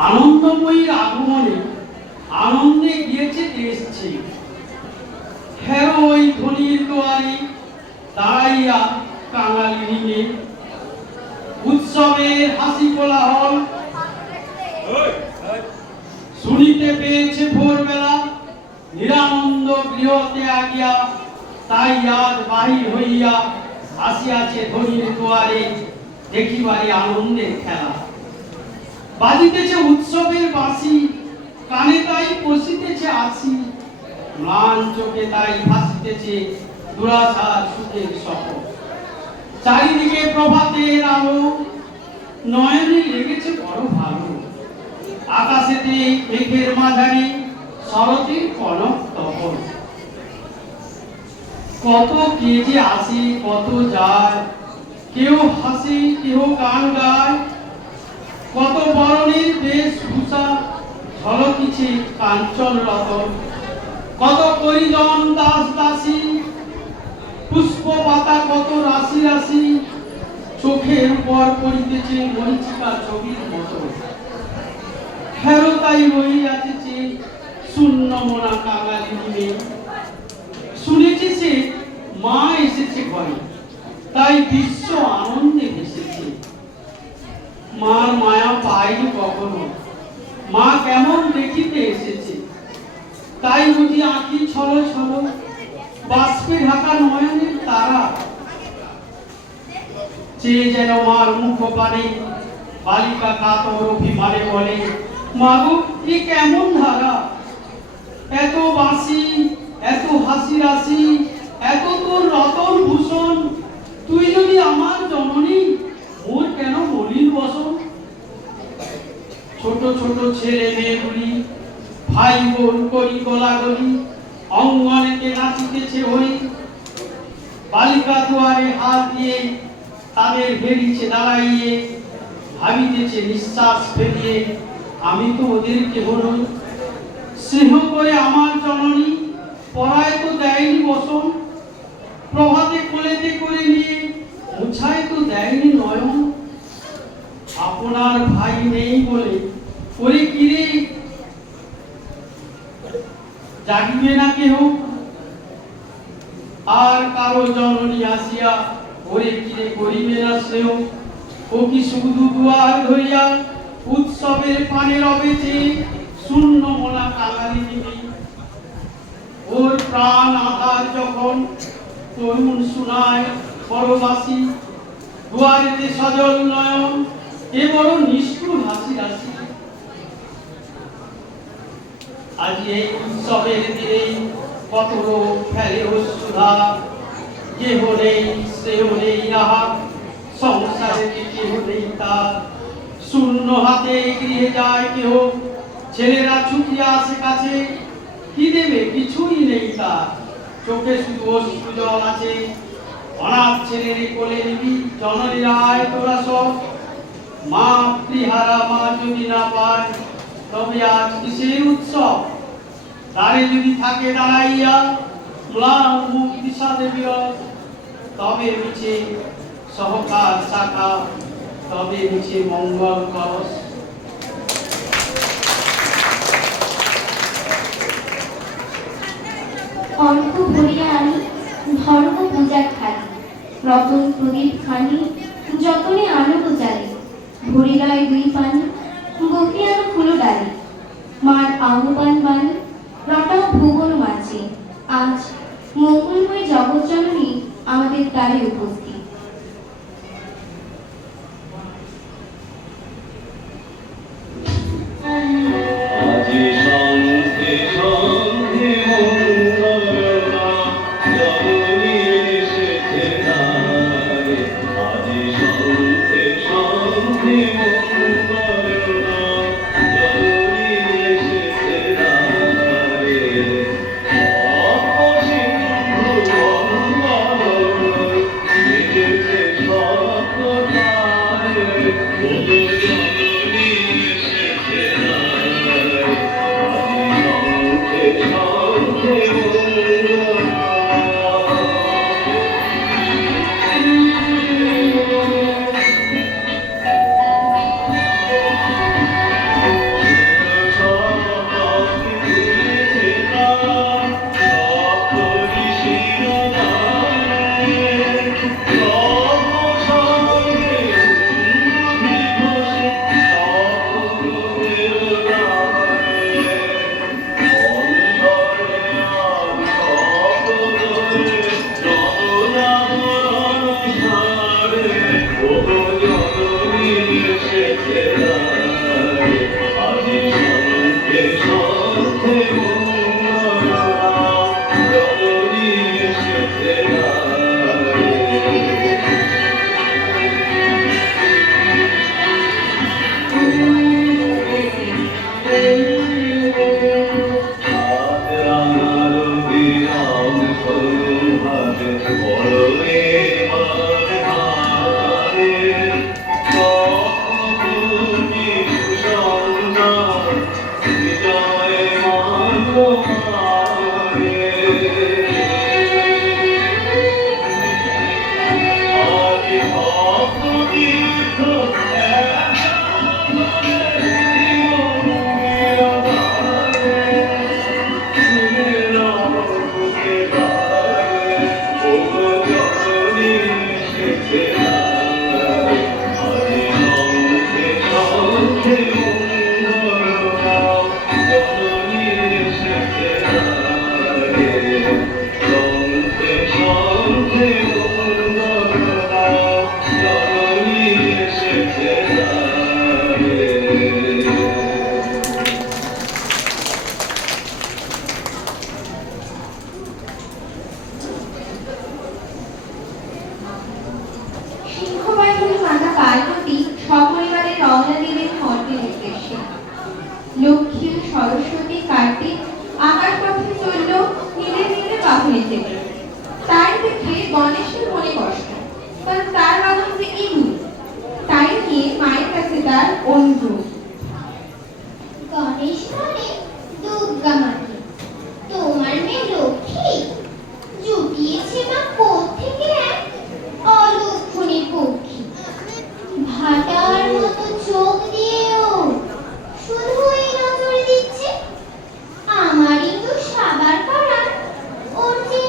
আনন্দময়ীর আগমনে আনন্দে গিয়েছে দেশ ছেড়ে, হেরো ওই ধনির দুয়ারে দাঁড়াইয়া কাঙালিনী মেয়ে। উৎসবের হাসি কোলাহল শুনিতে পেয়েছে ভোরবেলা, নিরানন্দ গৃহতে আগিয়া তাই আজ বাহির হইয়া আসিয়াছে ধনির দুয়ারে দেখিবারে আনন্দের খেলা। বাজিতেছে উৎসবের বাঁশি, কানে তাই পশিতেছে আসি, ম্লান চোখে তাই ভাসিতেছে দুরাশার সুখের সফর। চারিদিকে প্রভাতের আলো, নয়নে লেগেছে বড় ভালো। আকাশেতে মেঘের মাঝারে শরতের কনক তপন। কত কে যে আসে কত যায়, কেউ হাসে কেউ গান গায়। কত বরণের বেশভূষা ঝলকিছে কাঞ্চন রতন। কত পরিজন দাস দাসী, পুষ্প পাতা কত রাশি রাশি, চোখের উপর পড়িতেছে মরিচিকা ছবির মতো। হেরো তাই রহিয়াছে শূন্য মোনা কাঙালিনী মেয়ে। শুনেছে সে মা এসেছে ঘরে, তাই বিশ্ব আনন্দে ভেসেছে। মার মায়া পাইনি কখনো, মা কেমন দেখিতে এসেছে। তাই বুঝি আঁকি ছলো ছলো, বাষ্পে ঢাকা নয়নের তারা। চেয়ে যেন মার মুখ পানে, বালিকা কাতর অভিমানে বলে, মাগো এ কেমন ধারা। এত বাঁশি, এত হাসি রাশি, এত তোর রতন ভূষণ, তুই যদি আমার জননী, মোর কেন মলিন বসন? ছোট ছোট ছেলে মেয়েগুলি ভাই বোন করি গলাগলি, অঙ্গনেতে নাচিতেছে হই, বালিকা দুয়ারে হাত দিয়ে তাদের হেরিছে দাঁড়াইয়ে, ভাবিতেছে নিঃশ্বাস ফেলিয়ে, আমি তো ওদের কেহ নই। স্নেহ করে আমার জননী পড়ায় তো দেয়নি বসন, প্রভাতে কোলেতে করে নিয়ে মুছায় তো দেয়নি নয়ন। আপনার ভাই নেই বলে ওরে কিরে জাগিবে না কেহ, আর কারো জননী আসিয়া ওরে কিরে করিবে না স্নেহ। ও কি শুধু দুয়ার ধরিয়া উৎসবের পানে রবেছে শূন্য মোলা কাঙালি দিবি। ওর প্রাণ আধার যখন তরুণ শুনায় পরবাসী, দুয়ারেতে সজল নয়ন, এ বড় নিষ্ঠুর হাসি রাশি। আজ এই উৎসবের দিনে কত লোক ফেলে অশ্রুধা, কেহ নেই সেও নেই আহার, সংসারে কেহ নেই তার, শূন্য হাতে গৃহে যায় কেহ, ছেলেরা ছুটিয়া আসে কাছে, কি দেবে কিছুই নেই তার, চোখে শুধু অশ্রু জল আছে। অনাথ ছেলেরে কোলে নিবি, জননী আয় তোরা সব, মা ত্রিহারা মা যদি না পায়, তবে আজ কিসের উৎসব? দ্বারে যদি থাকে দাঁড়াইয়া ম্লান মুখ বিষাদে বিরস, তবে মিছে সহকার শাখা, তবে মিছে মঙ্গল কলস। অর্ঘ ভরিয়া আনি ধর্ম পূজার থালি, রতন প্রদীপ খানি যতনে আলো জ্বালে, ভরিলয় দুই পানি গতি আনো ফুলো ডালি, মার আহ্বান বাণী রটাও ভুবন মাঝে, আজ মঙ্গলময় জগৎ জননী আমাদের দ্বারে উপস্থিত। পার্বতী সপরিবারে রওনা দিলেন মর্তের উদ্দেশ্যে। লক্ষ্মী ও সরস্বতী কার্তিক আকার পথে চলল নিজে নিজে বাহনে চেপে। তাই দেখে গণেশের মনে কষ্ট, কারণ তার বাহন যে ইঁদুর। তাই নিয়ে মায়ের কাছে তার অনুরোধ। গণেশ মানে দুর্গা মাকে, তোমার মেয়ে লক্ষ্মী জুটিয়েছে মা কোত্থেকে এক অলক্ষণী পক্ষী। ভাটার মতো চোখ দিয়েও শুধুই নজর দিচ্ছে। আমারই তো সাবার করার ওর যে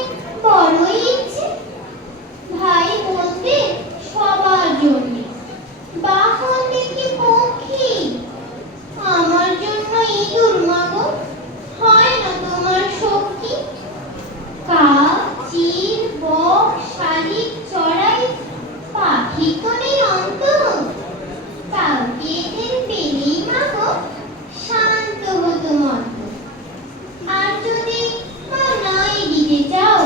বড়ই ইচ্ছে। ভাই বোনদের সবার জন্য বাহন দেখি পক্ষী, আমার জন্য ইঁদুর মাগো হয় না তোমার শক্তি। কাক, চিল, বক, শালিক, চড়াই পাখি তো নেই অন্ত। কাউকে এদের পেলেই মাগো শান্ত হতো মন্ত। আর যদি মানাই দিতে চাও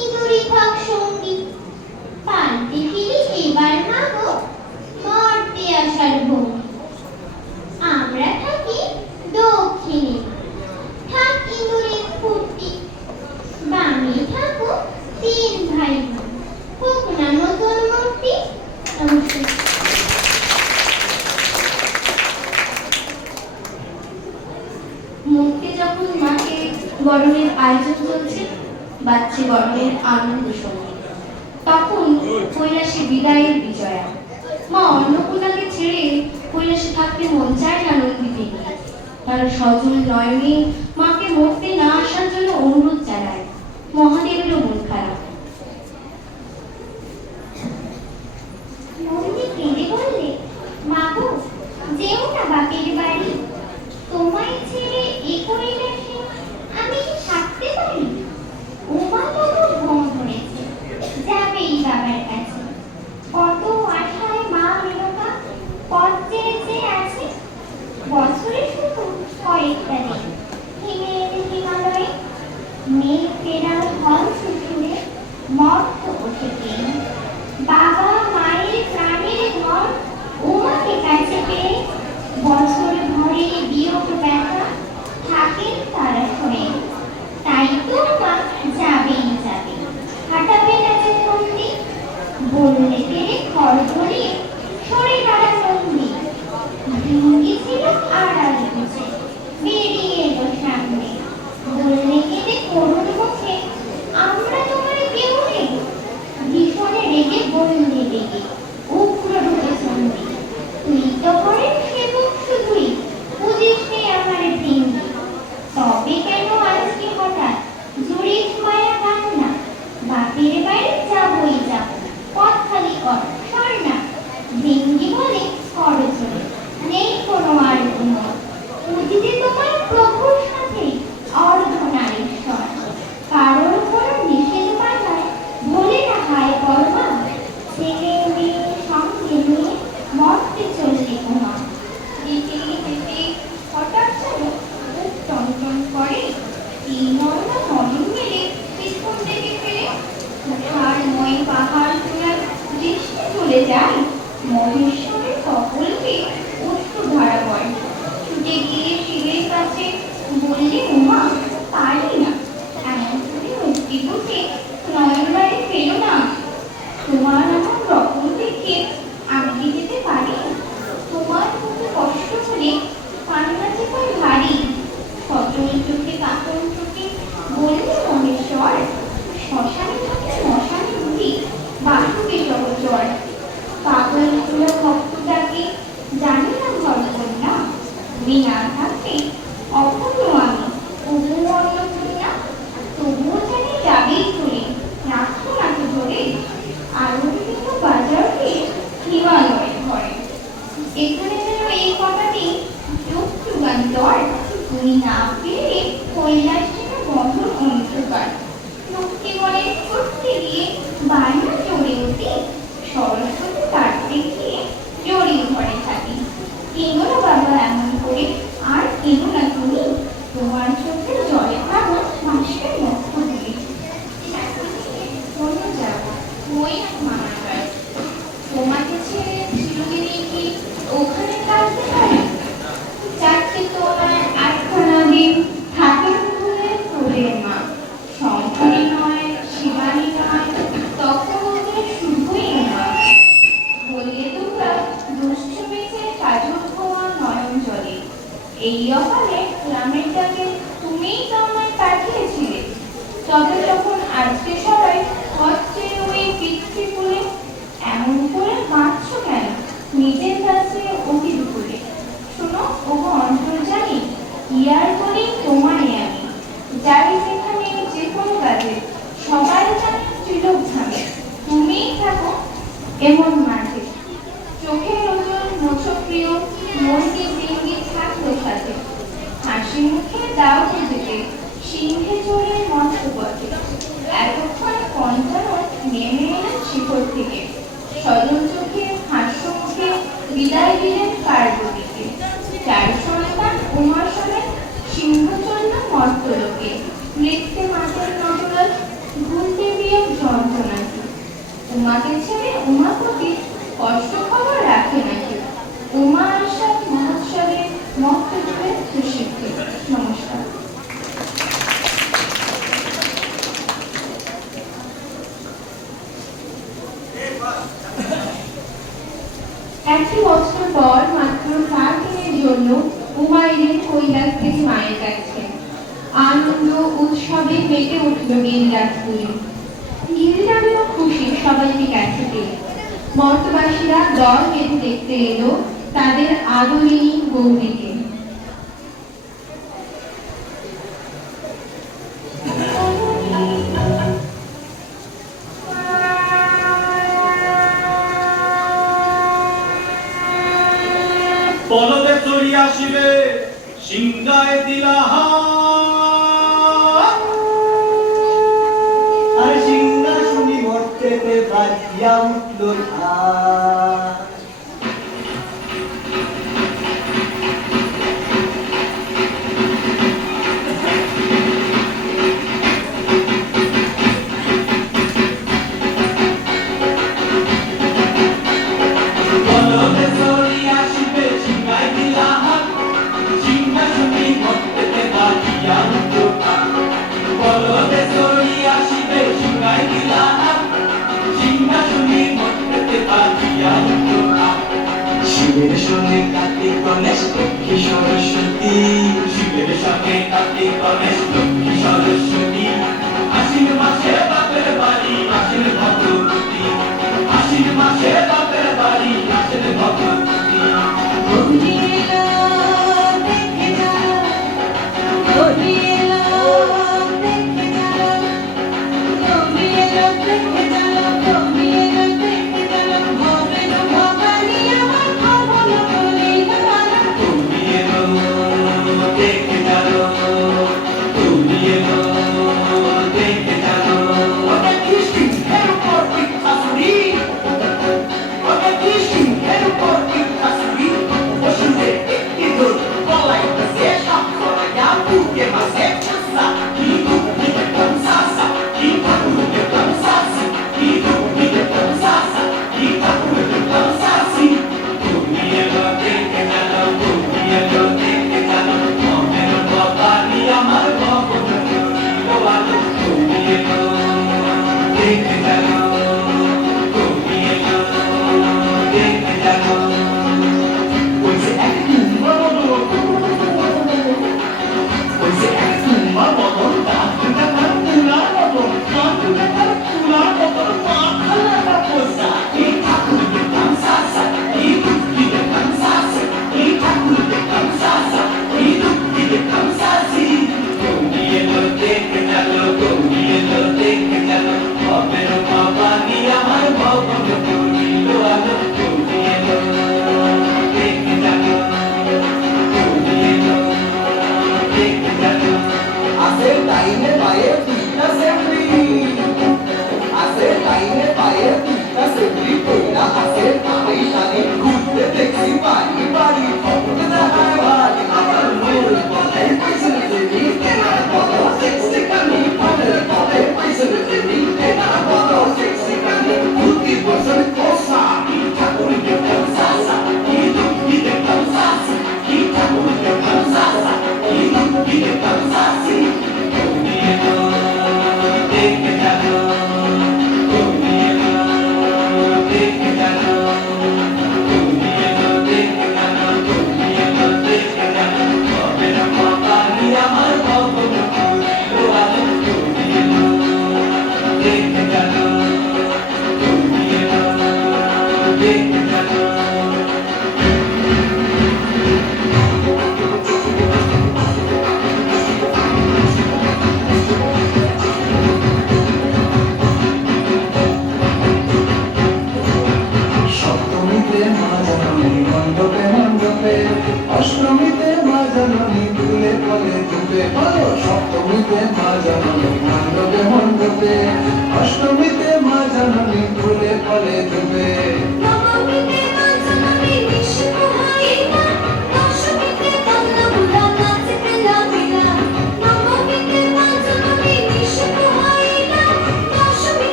ইঁদুরই থাক সঙ্গী। পাল্টে ফিরি এবার মাগো মর্তে আসার ভঙ্গি। আমরা থাকি দক্ষিণে, থাক ইঁদুরের ফুর্তি। বামে থাকো তিন ভাই বোন, হোক না নতুন মূর্তি। নমস্কার। মূর্তি যখন মাকে বরণের আয়োজন চলছে, বাচ্চে বরণের আনন্দ সঙ্গীত, তখন কৈলাসে বিদায়ের বিজয়া। মা অন্নপূর্ণাকে ছেড়ে কৈলাসে থাকতে মন চায় না নন্দিতে নিয়ে। তার সজল নয়নে মাকে মরতে না আসার জন্য অনুরোধ জানায়। মহাদেবেরও মন খারাপ। নন্দী কেঁদে বললে, মাগো যেও না বাপের বাড়ি। তোমায় ছেড়ে এ কৈলাসে আমি কি থাকতে পারি? উমা তবু ঘুম ধরেছে, যাবেই বাবার কাছে। কত আশায় মা মেনকা পথ চেয়ে আছে। বছরে শুধু কয়েকটা দিন হিমে এলে হিমালয়ে। মেঘ ফেরার হল শ্বশুরে মর্ত ওঠে। বাবা মায়ের প্রাণের ঘর উমাকে কাছে পেয়ে বছর ভরে বিয়োগ ব্যথা থাকেন তারা শোয়ে। তাই তো মা যাবেই যাবে, হাঁটাবে না যে নন্দী। বললে পেরে ঘর ধরিয়ে সরে দাঁড়া নন্দী। ভঙ্গি ছিল আড়াল বুঝে বেরিয়ে এলো সামনে। বললে কেঁদে করুণ মুখে, আমরা তোমার কেউ নেই। ভীষণে রেগে বললে রেগে উগ্র ঢুকে সন্ধি। তুই তো করেন সেবক শুধুই, বুঝিস নে আমার ভেঙ্গি। তবে কেন আজকে হঠাৎ জুড়িস মায়া কান্না? বাপের বাড়ি যাবই যাব, পথ খালি কর সর না। ভেঙ্গি বলে করো চলে, নেই কোনো আর কোনো। বুঝিতে তোমার প্রভুর সাথে অর্ধনারীশ্বর। কারোর কোনো নিষেধ পালায় বলে না হায় বর্মা। ছেলে মেয়ে সঙ্গে নিয়ে মর্তে চললে উমা। যেতে যেতে হঠাৎ যেন বুক টনটন করে। এই নরনা নরম মেরে পিছন থেকে ফেলে ঝাড়ময় পাহাড় চূড়ার দৃষ্টি চলে যায়। মহেশ্বরের কপলকে অশ্রুধারা পড়ে। ছুটে গিয়ে শিবের কাছে বললে, উমা পারি না, এমন করে মুক্তি বুঝে নয়ন বাড়ি ফেলো না। তোমার এমন রকম দেখে আমি কি যেতে পারি? তোমার মতো কষ্ট হলে কান্না যে হয় ভারী। সচল চোখে কাতন চোখে বললে মহেশ্বর, শ্মশানে থাকে মশানে ঘুরি বাসুকে সহচর। পাগল তুলো ভক্তটাকে জানি না ঘর কন্যা। তুমি না থাকতে অপূর্ণ আমি তবু অন্নপূর্ণা। তবুও জানি যাবেই চলে, রাখো না তো ধরে। আরো বিভিন্ন বাজারকে হিমালয় ঘরে। এখানে যেন এই কথাটি যুগ যুগান্তর। তুমি না পেরে কৈলাস যেন বন্ধন অন্ধকার। লক্ষ্মী বলে করতে গিয়ে বায়না চড়ে উঠি। সরস্বতী তার দেখিয়ে জড়িয়ে ধরে থাকি। কেনো না বাবা এমন করে, আর কেনো না তুমি। তোমার চোখে জলে পাবো মাসের লক্ষ্য দিয়ে। কোনো যাবো ওই মানা যায়, তোমাকে ছেড়ে ওখানে থাকতে পারি? যাচ্ছে তোমায় আটখানা দিন থাকেন বলে তোলের মা। শঙ্করী নয়, শিবানী নয়, তখন ওদের শুধুই মা। বললে তোমরা দুষ্ট মেঘে কাজল ধোয়া নয়ন জলে। এই অকালে গ্রামের ডাকে তুমিই তো আমায় পাঠিয়েছিলে। তবে তখন আজকে সবাই হচ্ছে ওই পিতৃকুলে। এমন করে বাঁচছো কেন নিজের কাছে অতি দুপুরে? শোনো ওগো অন্তর্জামী, কি আর করি তোমায় আমি। যাই যেখানে যে কোনো কাজে সবাই জানে ত্রিলোক ঝামে। তুমিই থাকো এমন মাঝে। চোখের ওজন মোছো প্রিয়, মনকে ভেঙে থাকলো সাথে। হাসি মুখে দাও যেতে সিংহে চড়ে মস্ত পথে। এতক্ষণ পঞ্চানন নেমে এলেন শিখর থেকে। সজল চোখে হাস্য মুখে বিদায় দিলেন পার্বতীকে। চার সন্তান উমার সনে সিংহ চলল মর্তলোকে। মৃত্যু মাতার নটরাজ ভুলতে বিয়োগ যন্ত্রণাকে। উমাকে ছেড়ে উমাপতি কষ্ট খবর রাখে নাকি। উমা আসাদ মহোৎসবে মক্ত জুড়ে সুশিক্ষে। নমস্কার। একটি বছর পর মাত্র 7 দিনের জন্য উমা এলেন কৈলাস থেকে মায়ের কাছে। আনন্দ উৎসবে মেতে উঠল গিরিরাজপুরে। গিরিরাজেরও খুশি সবাইকে কাছে পেয়ে। মর্তবাসীরা দল বেঁধে দেখতে এলো তাদের আদরিণী গৌরীকে। পলবে চড়ি আসিবে সিংহায় দিলা আর সিংহাসনী মর্তেতে বাজিয়া উঠল ঢাক। পলবে চড়ি আসিবে সিংহায় দিলা সিংহাসনী মর্তেতে বাজিয়া উঠল ঢাক। পলবে চড়ি আসিবে সিংহায় দিলা সিংহাসনী মর্তেতে বাজিয়া উঠল ঢাক। শিবের সঙ্গে কার্তিক গণেশ লক্ষ্মী সরস্বতী, শিবের সঙ্গে কার্তিক গণেশ লক্ষ্মী সরস্বতী। আশ্বিন মাসে বাপের বাড়ি আসেন ভদ্রবতী। আশ্বিন মাসে বাপের বাড়ি আসেন ভদ্রবতী। গৌরী এলো দেখে যাও, গৌরী এলো দেখে যাও, গৌরী এলো দেখে যাও, গৌরী এলো দেখে যাও, ভবেন ভবানী আমার খবর করিল বালা। তুমি এলো দেখে গেল, তুমি এলো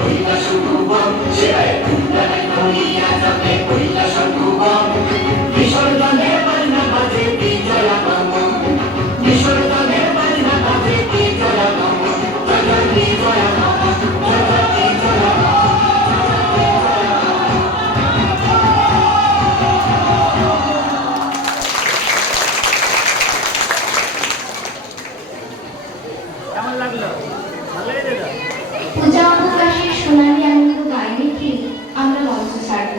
কৈলাস ভুবন শিবায় কুণ্ডলে করিয়া যাবে কৈলাস ভুবন বিসর্জনের বাজনা বাজে বিজয়া গম বিসর্জনের বাজনা বাজে বিজয়া গম জয় জয় বিজয়া গম জয় জয় বিজয়া গম। কেমন লাগলো? ভালো লেগেছে তো? পূজা অবকাশের সোনালী আনন্দ গায়ে রেখে আমরা মঞ্চ ছাড়ব।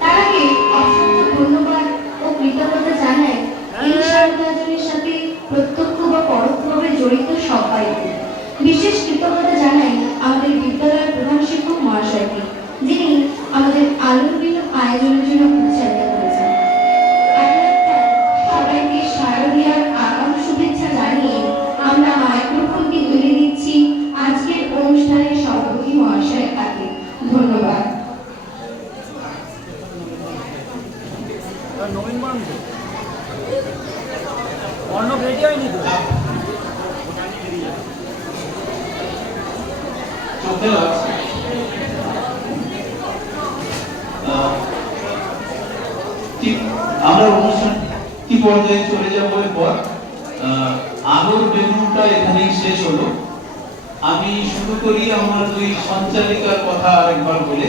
তার আগে অসংখ্য ধন্যবাদ ও কৃতজ্ঞতা জানাই এই সারদাজনের সাথে প্রত্যক্ষ বা পরোক্ষভাবে জড়িত সবাইকে। বিশেষ কৃতজ্ঞতা জানাই আমাদের বিদ্যালয়ের প্রধান শিক্ষক মহাশয়কে, যিনি আমাদের আলোর বিলো আয়োজনের জন্য উৎসাহিত করেছেন। সবাইকে শারদীয়ার আগাম শুভেচ্ছা জানিয়ে আমরা মাইক্রোফোনটি তুলে দিচ্ছি আজকের অনুষ্ঠানের সভাপতি মহাশয়ের হাতে। ধন্যবাদ। নবীন বরণ তো অর্ণব রেডি হয়নি তো? চোখে লাগছে। ঠিক আমরা অনুষ্ঠান কি পর্যায়ে চলে যাবো এরপর আলোর বেলুনটা এখানেই শেষ হলো। আমি শুরু করি আমার দুই সঞ্চালিকার কথা আরেকবার বলে।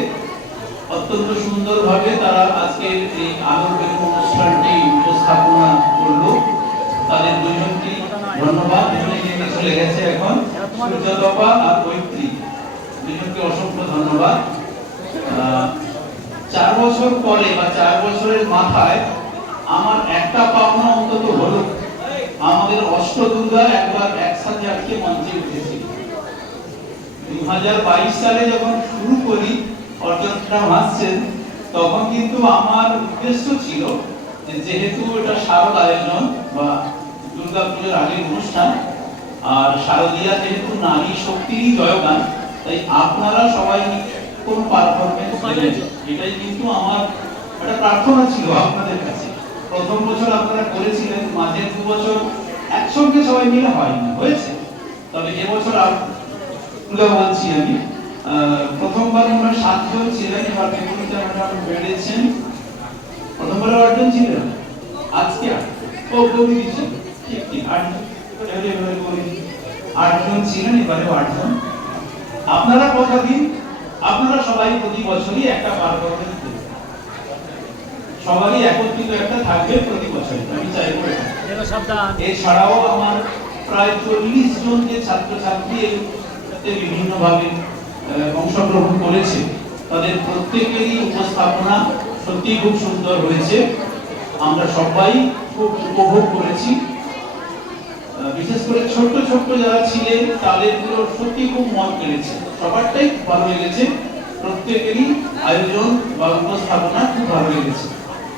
অত্যন্ত সুন্দরভাবে তারা আজকের এই আলোর বেলুন অনুষ্ঠানটি উপস্থাপনা করলো। তাদের দুজনকে ধন্যবাদ। দুজনে নেমে চলে গেছে এখন, সূর্যদপা আর মৈত্রী, দুজনকে অসংখ্য ধন্যবাদ। 4 বছর পরে বা 4 বছরের মাথায় আমার একটা পাওনা অন্তত হলো, আমাদের অষ্টদুর্গা একবার একসাথে আজকে মঞ্চে উঠেছিল। 2022 সালে যখন শুরু করি, অর্জনটা হাসছেন, তখন কিন্তু আমার উদ্দেশ্য ছিল যেহেতু এটা শারদ আয়োজন বা দুর্গা পুজোর আগের অনুষ্ঠান, আর শারদীয়া যেহেতু নারী শক্তিরই জয়গান, তাই আপনারা সবাই কোন পারফরমেন্স দেবেন, এটাই কিন্তু আমার একটা প্রার্থনা ছিল আপনাদের কাছে। প্রথম বছর আপনারা করেছিলেন, মাঝে 2 বছর একসঙ্গে সবাই মিলে হয়নি, হয়েছে। তবে এবছর তুলে বলছি আমি, প্রথমবার আমরা 7 জন ছিলেন, এবার বেগুনিতে আমরা বেড়েছেন। প্রথমবার 8 জন ছিলেন, আজকে 8 ও দিয়েছেন, ঠিক ঠিক 8 জন ছিলেন, এবারে 8 জন। আপনারা কথা দিন, আপনারা সবাই প্রতি বছরই একটা পারফরমেন্স দেবেন, সবারই একত্রিত একটা থাকবে প্রতি বছর। আমি চাইবো এছাড়াও আমার প্রায় 40 জন যে ছাত্রছাত্রী এতে বিভিন্নভাবে অংশগ্রহণ করেছে, তাদের প্রত্যেকেরই উপস্থাপনা সত্যি খুব সুন্দর হয়েছে। আমরা সবাই খুব উপভোগ করেছি। বিশেষ করে ছোট্ট ছোট্ট যারা ছিলেন তাদের সত্যি খুব মন কেড়েছে, সবারটাই খুব ভালো লেগেছে, প্রত্যেকেরই আয়োজন বা উপস্থাপনা খুব ভালো লেগেছে।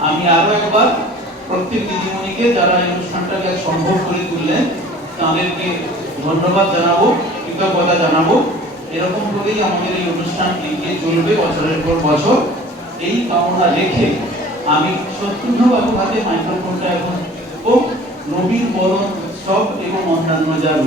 আমি আরো একবার প্রত্যেক দিদিমণিকে যারা এই অনুষ্ঠানটাকে সম্ভব করে তুললেন তাদেরকে ধন্যবাদ জানাবো, কৃতজ্ঞতা জানাবো। এরকম করেই আমাদের এই অনুষ্ঠান এগিয়ে চলবে বছরের পর বছর, এই কামনা রেখে আমি শত্রুঘ্নবাবুর হাতে মাইক্রোফোনটা এখন ও নবীন বরণ উৎসব এবং অন্যান্য যা